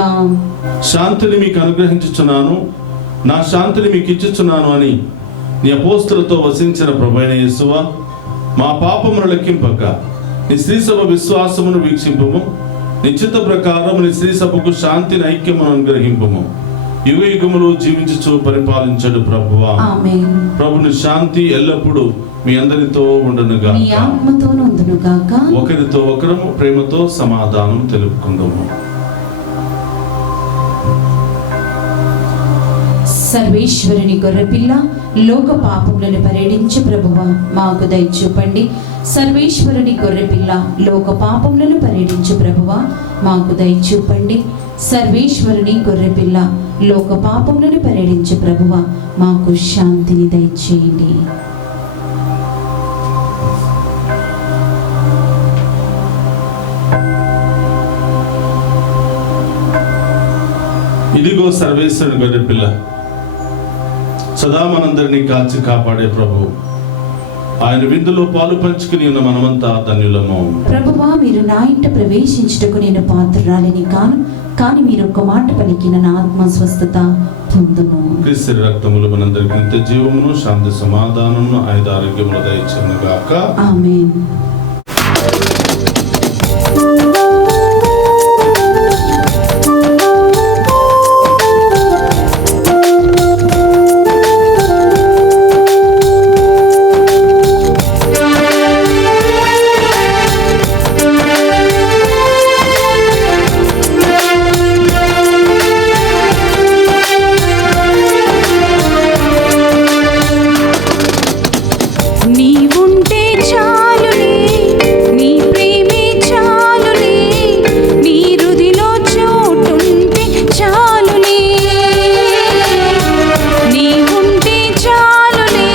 శాంతిని మీకు అనుగ్రహించుచున్నాను, నా శాంతిని మీకు ఇచ్చుచున్నాను అని నీ అపోస్తులతో వసించిన ప్రభువైన యేసువా, మా పాపమును లెక్కింపక నీ శ్రీసభ విశ్వాసమును వీక్షింపుము. నిశ్చిత ప్రకారం నీ శ్రీసభకు శాంతిని ఐక్యమును అనుగ్రహింపుము. యుగ యుగములు జీవించుచు పరిపాలించడు ప్రభువా. ఆమేన్. ప్రభుని శాంతి ఎల్లప్పుడూ మీ అందరితో ఉండునుగా, మీ ఆత్మతోను ఉండునుగాక. ఒకరితో ఒకరము ప్రేమతో సమాధానం తెలుపుకుందాము. సర్వేశ్వరుని గొర్రెపిల్ల, లోక పాపములను పరిహరించు ప్రభువా మాకు దయ చూపండి. సర్వేశ్వరుని గొర్రెపిల్ల, లోక పాపములను పరిహరించు ప్రభువా మాకు దయ చూపండి. సర్వేశ్వరుని గొర్రెపిల్ల, లోక పాపములను పరిహరించు ప్రభువా మాకు శాంతిని దయచేయండి. ఇదిగో సర్వేశ్వరుని గొర్రెపిల్ల, సదా మనందరినీ కాచి కాపాడే ప్రభు. ఆయన విందులో పాలు పంచుకుని ఉన్న మనమంతా ధన్యులము. ప్రభువా, మీరు నా ఇంట ప్రవేశించుటకు నేను పాత్రురాలిని కాను, కానీ మీరు ఒక్క మాట పలికిన నా ఆత్మ స్వస్థత పొందును. క్రీస్తు రక్తములు మనందరికీ నిత్య జీవమును, శాంతి సమాధానమును, ఆయుధ ఆరోగ్యములు దయచేయును గాక. ఆమేన్. నీవుంటే చాలులే, నీ ప్రేమే చాలులే, నీ హృదిలో చోటుంటే చాలులే. నీవుంటే చాలులే,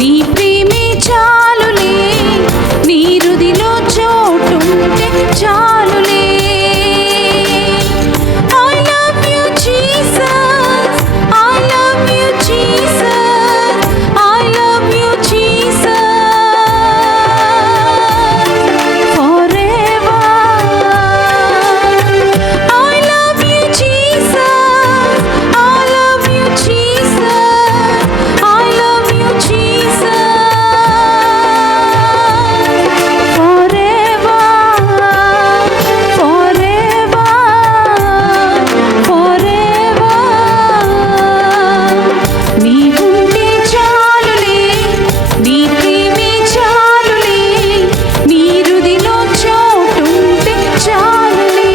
నీ ప్రేమే చాలులే, నీ హృదిలో చోటుంటే చాలులే. I love you Jesus, I love you Jesus, I love you Jesus, forever. I love you Jesus, I love you Jesus, I love you Jesus, forever, forever, forever. నీవుంటే చాలులే, నీ ప్రేమే చాలులే, నీ హృదిలో చోటుంటే చాలులే.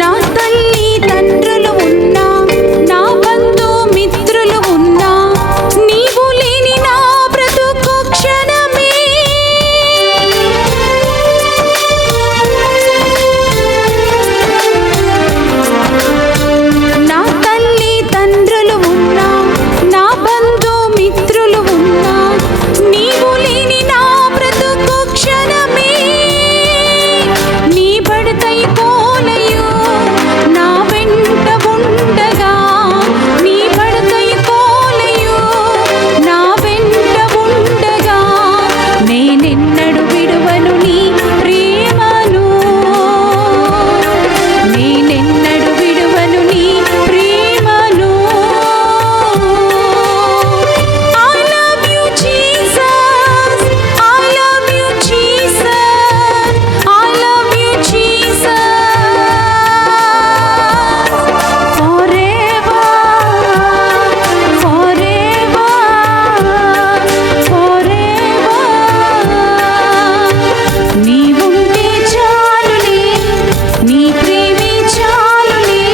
నా తల్లి తండ్రులు ఉన్నా, నా బంధు మిత్రులు ఉన్నా, నీవు లేని నా బ్రతుకు క్షణమే. నా తల్లి తండ్రులు ఉన్నా, నా బంధు మిత్రులు ఉన్నా, నీవు లేని నా బ్రతుకు క్షణమే. నీ బడకై కోలయు నా వెంట ఉండగా, నీ బడకై కోలయు నా వెంట ఉండగా, నేనెన్నడు విడువను నీ ప్రేమను, నేనెన్నడు విడువను నీ ప్రేమను. I love you Jesus, I love you Jesus, I love you Jesus, forever, forever, forever. నీవుంటే చాలులే, నీ ప్రేమే చాలులే,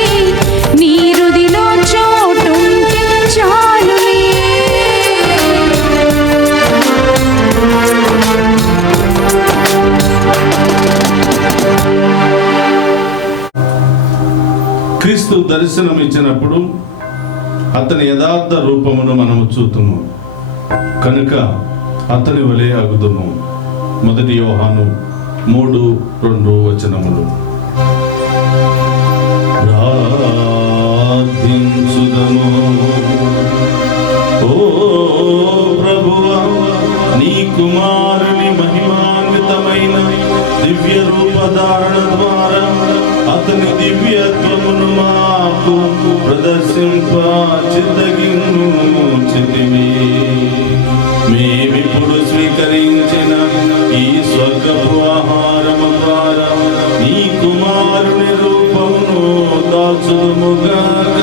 నీ హృదిలో చోటుంటే చాలులే. క్రీస్తు దర్శనం ఇచ్చినప్పుడు అతని యథార్థ రూపమును మనము చూతుము కనుక అతని వలె అగుదుము. 1 యోహాను 3:2 వచనములు. ప్రార్థించుదము. ఓ ప్రభువా, నీ కుమారుని మహిమాన్వితమైన దివ్య రూపధారణ ద్వారా అతని దివ్యత్వమును మాకు ప్రదర్శింప చిత్తగించితివి. మేమిప్పుడు స్వీకరించిన ఈ స్వర్గపు ఆహారము ద్వారా నీ కుమారుని రూపమును దాచుముగాక.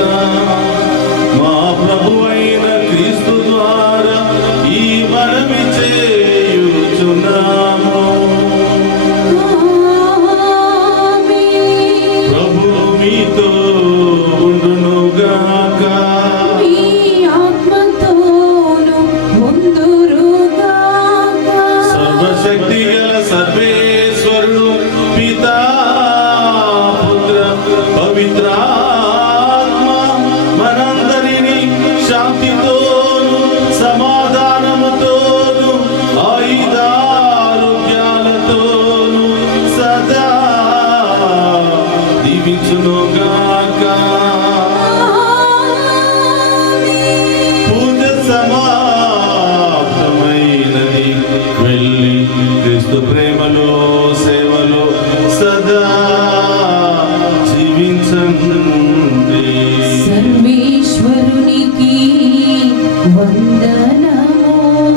మా ప్రభువైన క్రీస్తు ద్వారా ఈ మనవి చేయుచున్నాము. ప్రభు మీతో ఉండునుగాక. మీ ఆత్మతోను ఉందురుగాక. సర్వశక్తి గల సర్వేశ్వర వందనములు.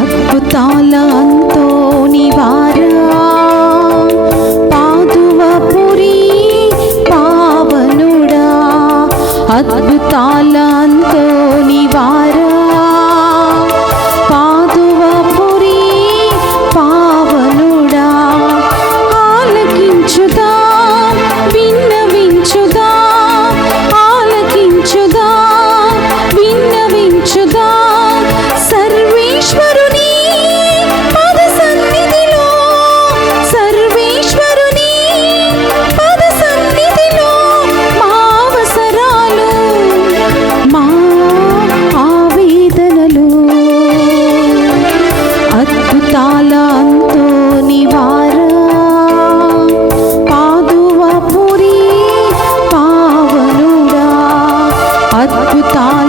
అద్భుతాల అంతోని వారా, పాదువపురి పావనుడా, అద్భుతాల అంతోని వారా, పాదువపురి పావనుడా, ఆలకించుదా విన్నవించుదా, ఆలకించుదా విన్నవించుదా, సర్వేశ్వరుని పద సన్నిధిలో, సర్వేశ్వరుని పద సన్నిధిలో మా అవసరాలు, మా ఆవేదనలు, అద్భుతాల అంతోని వారా, పాదువపురి పావనుడా, అద్భుతాల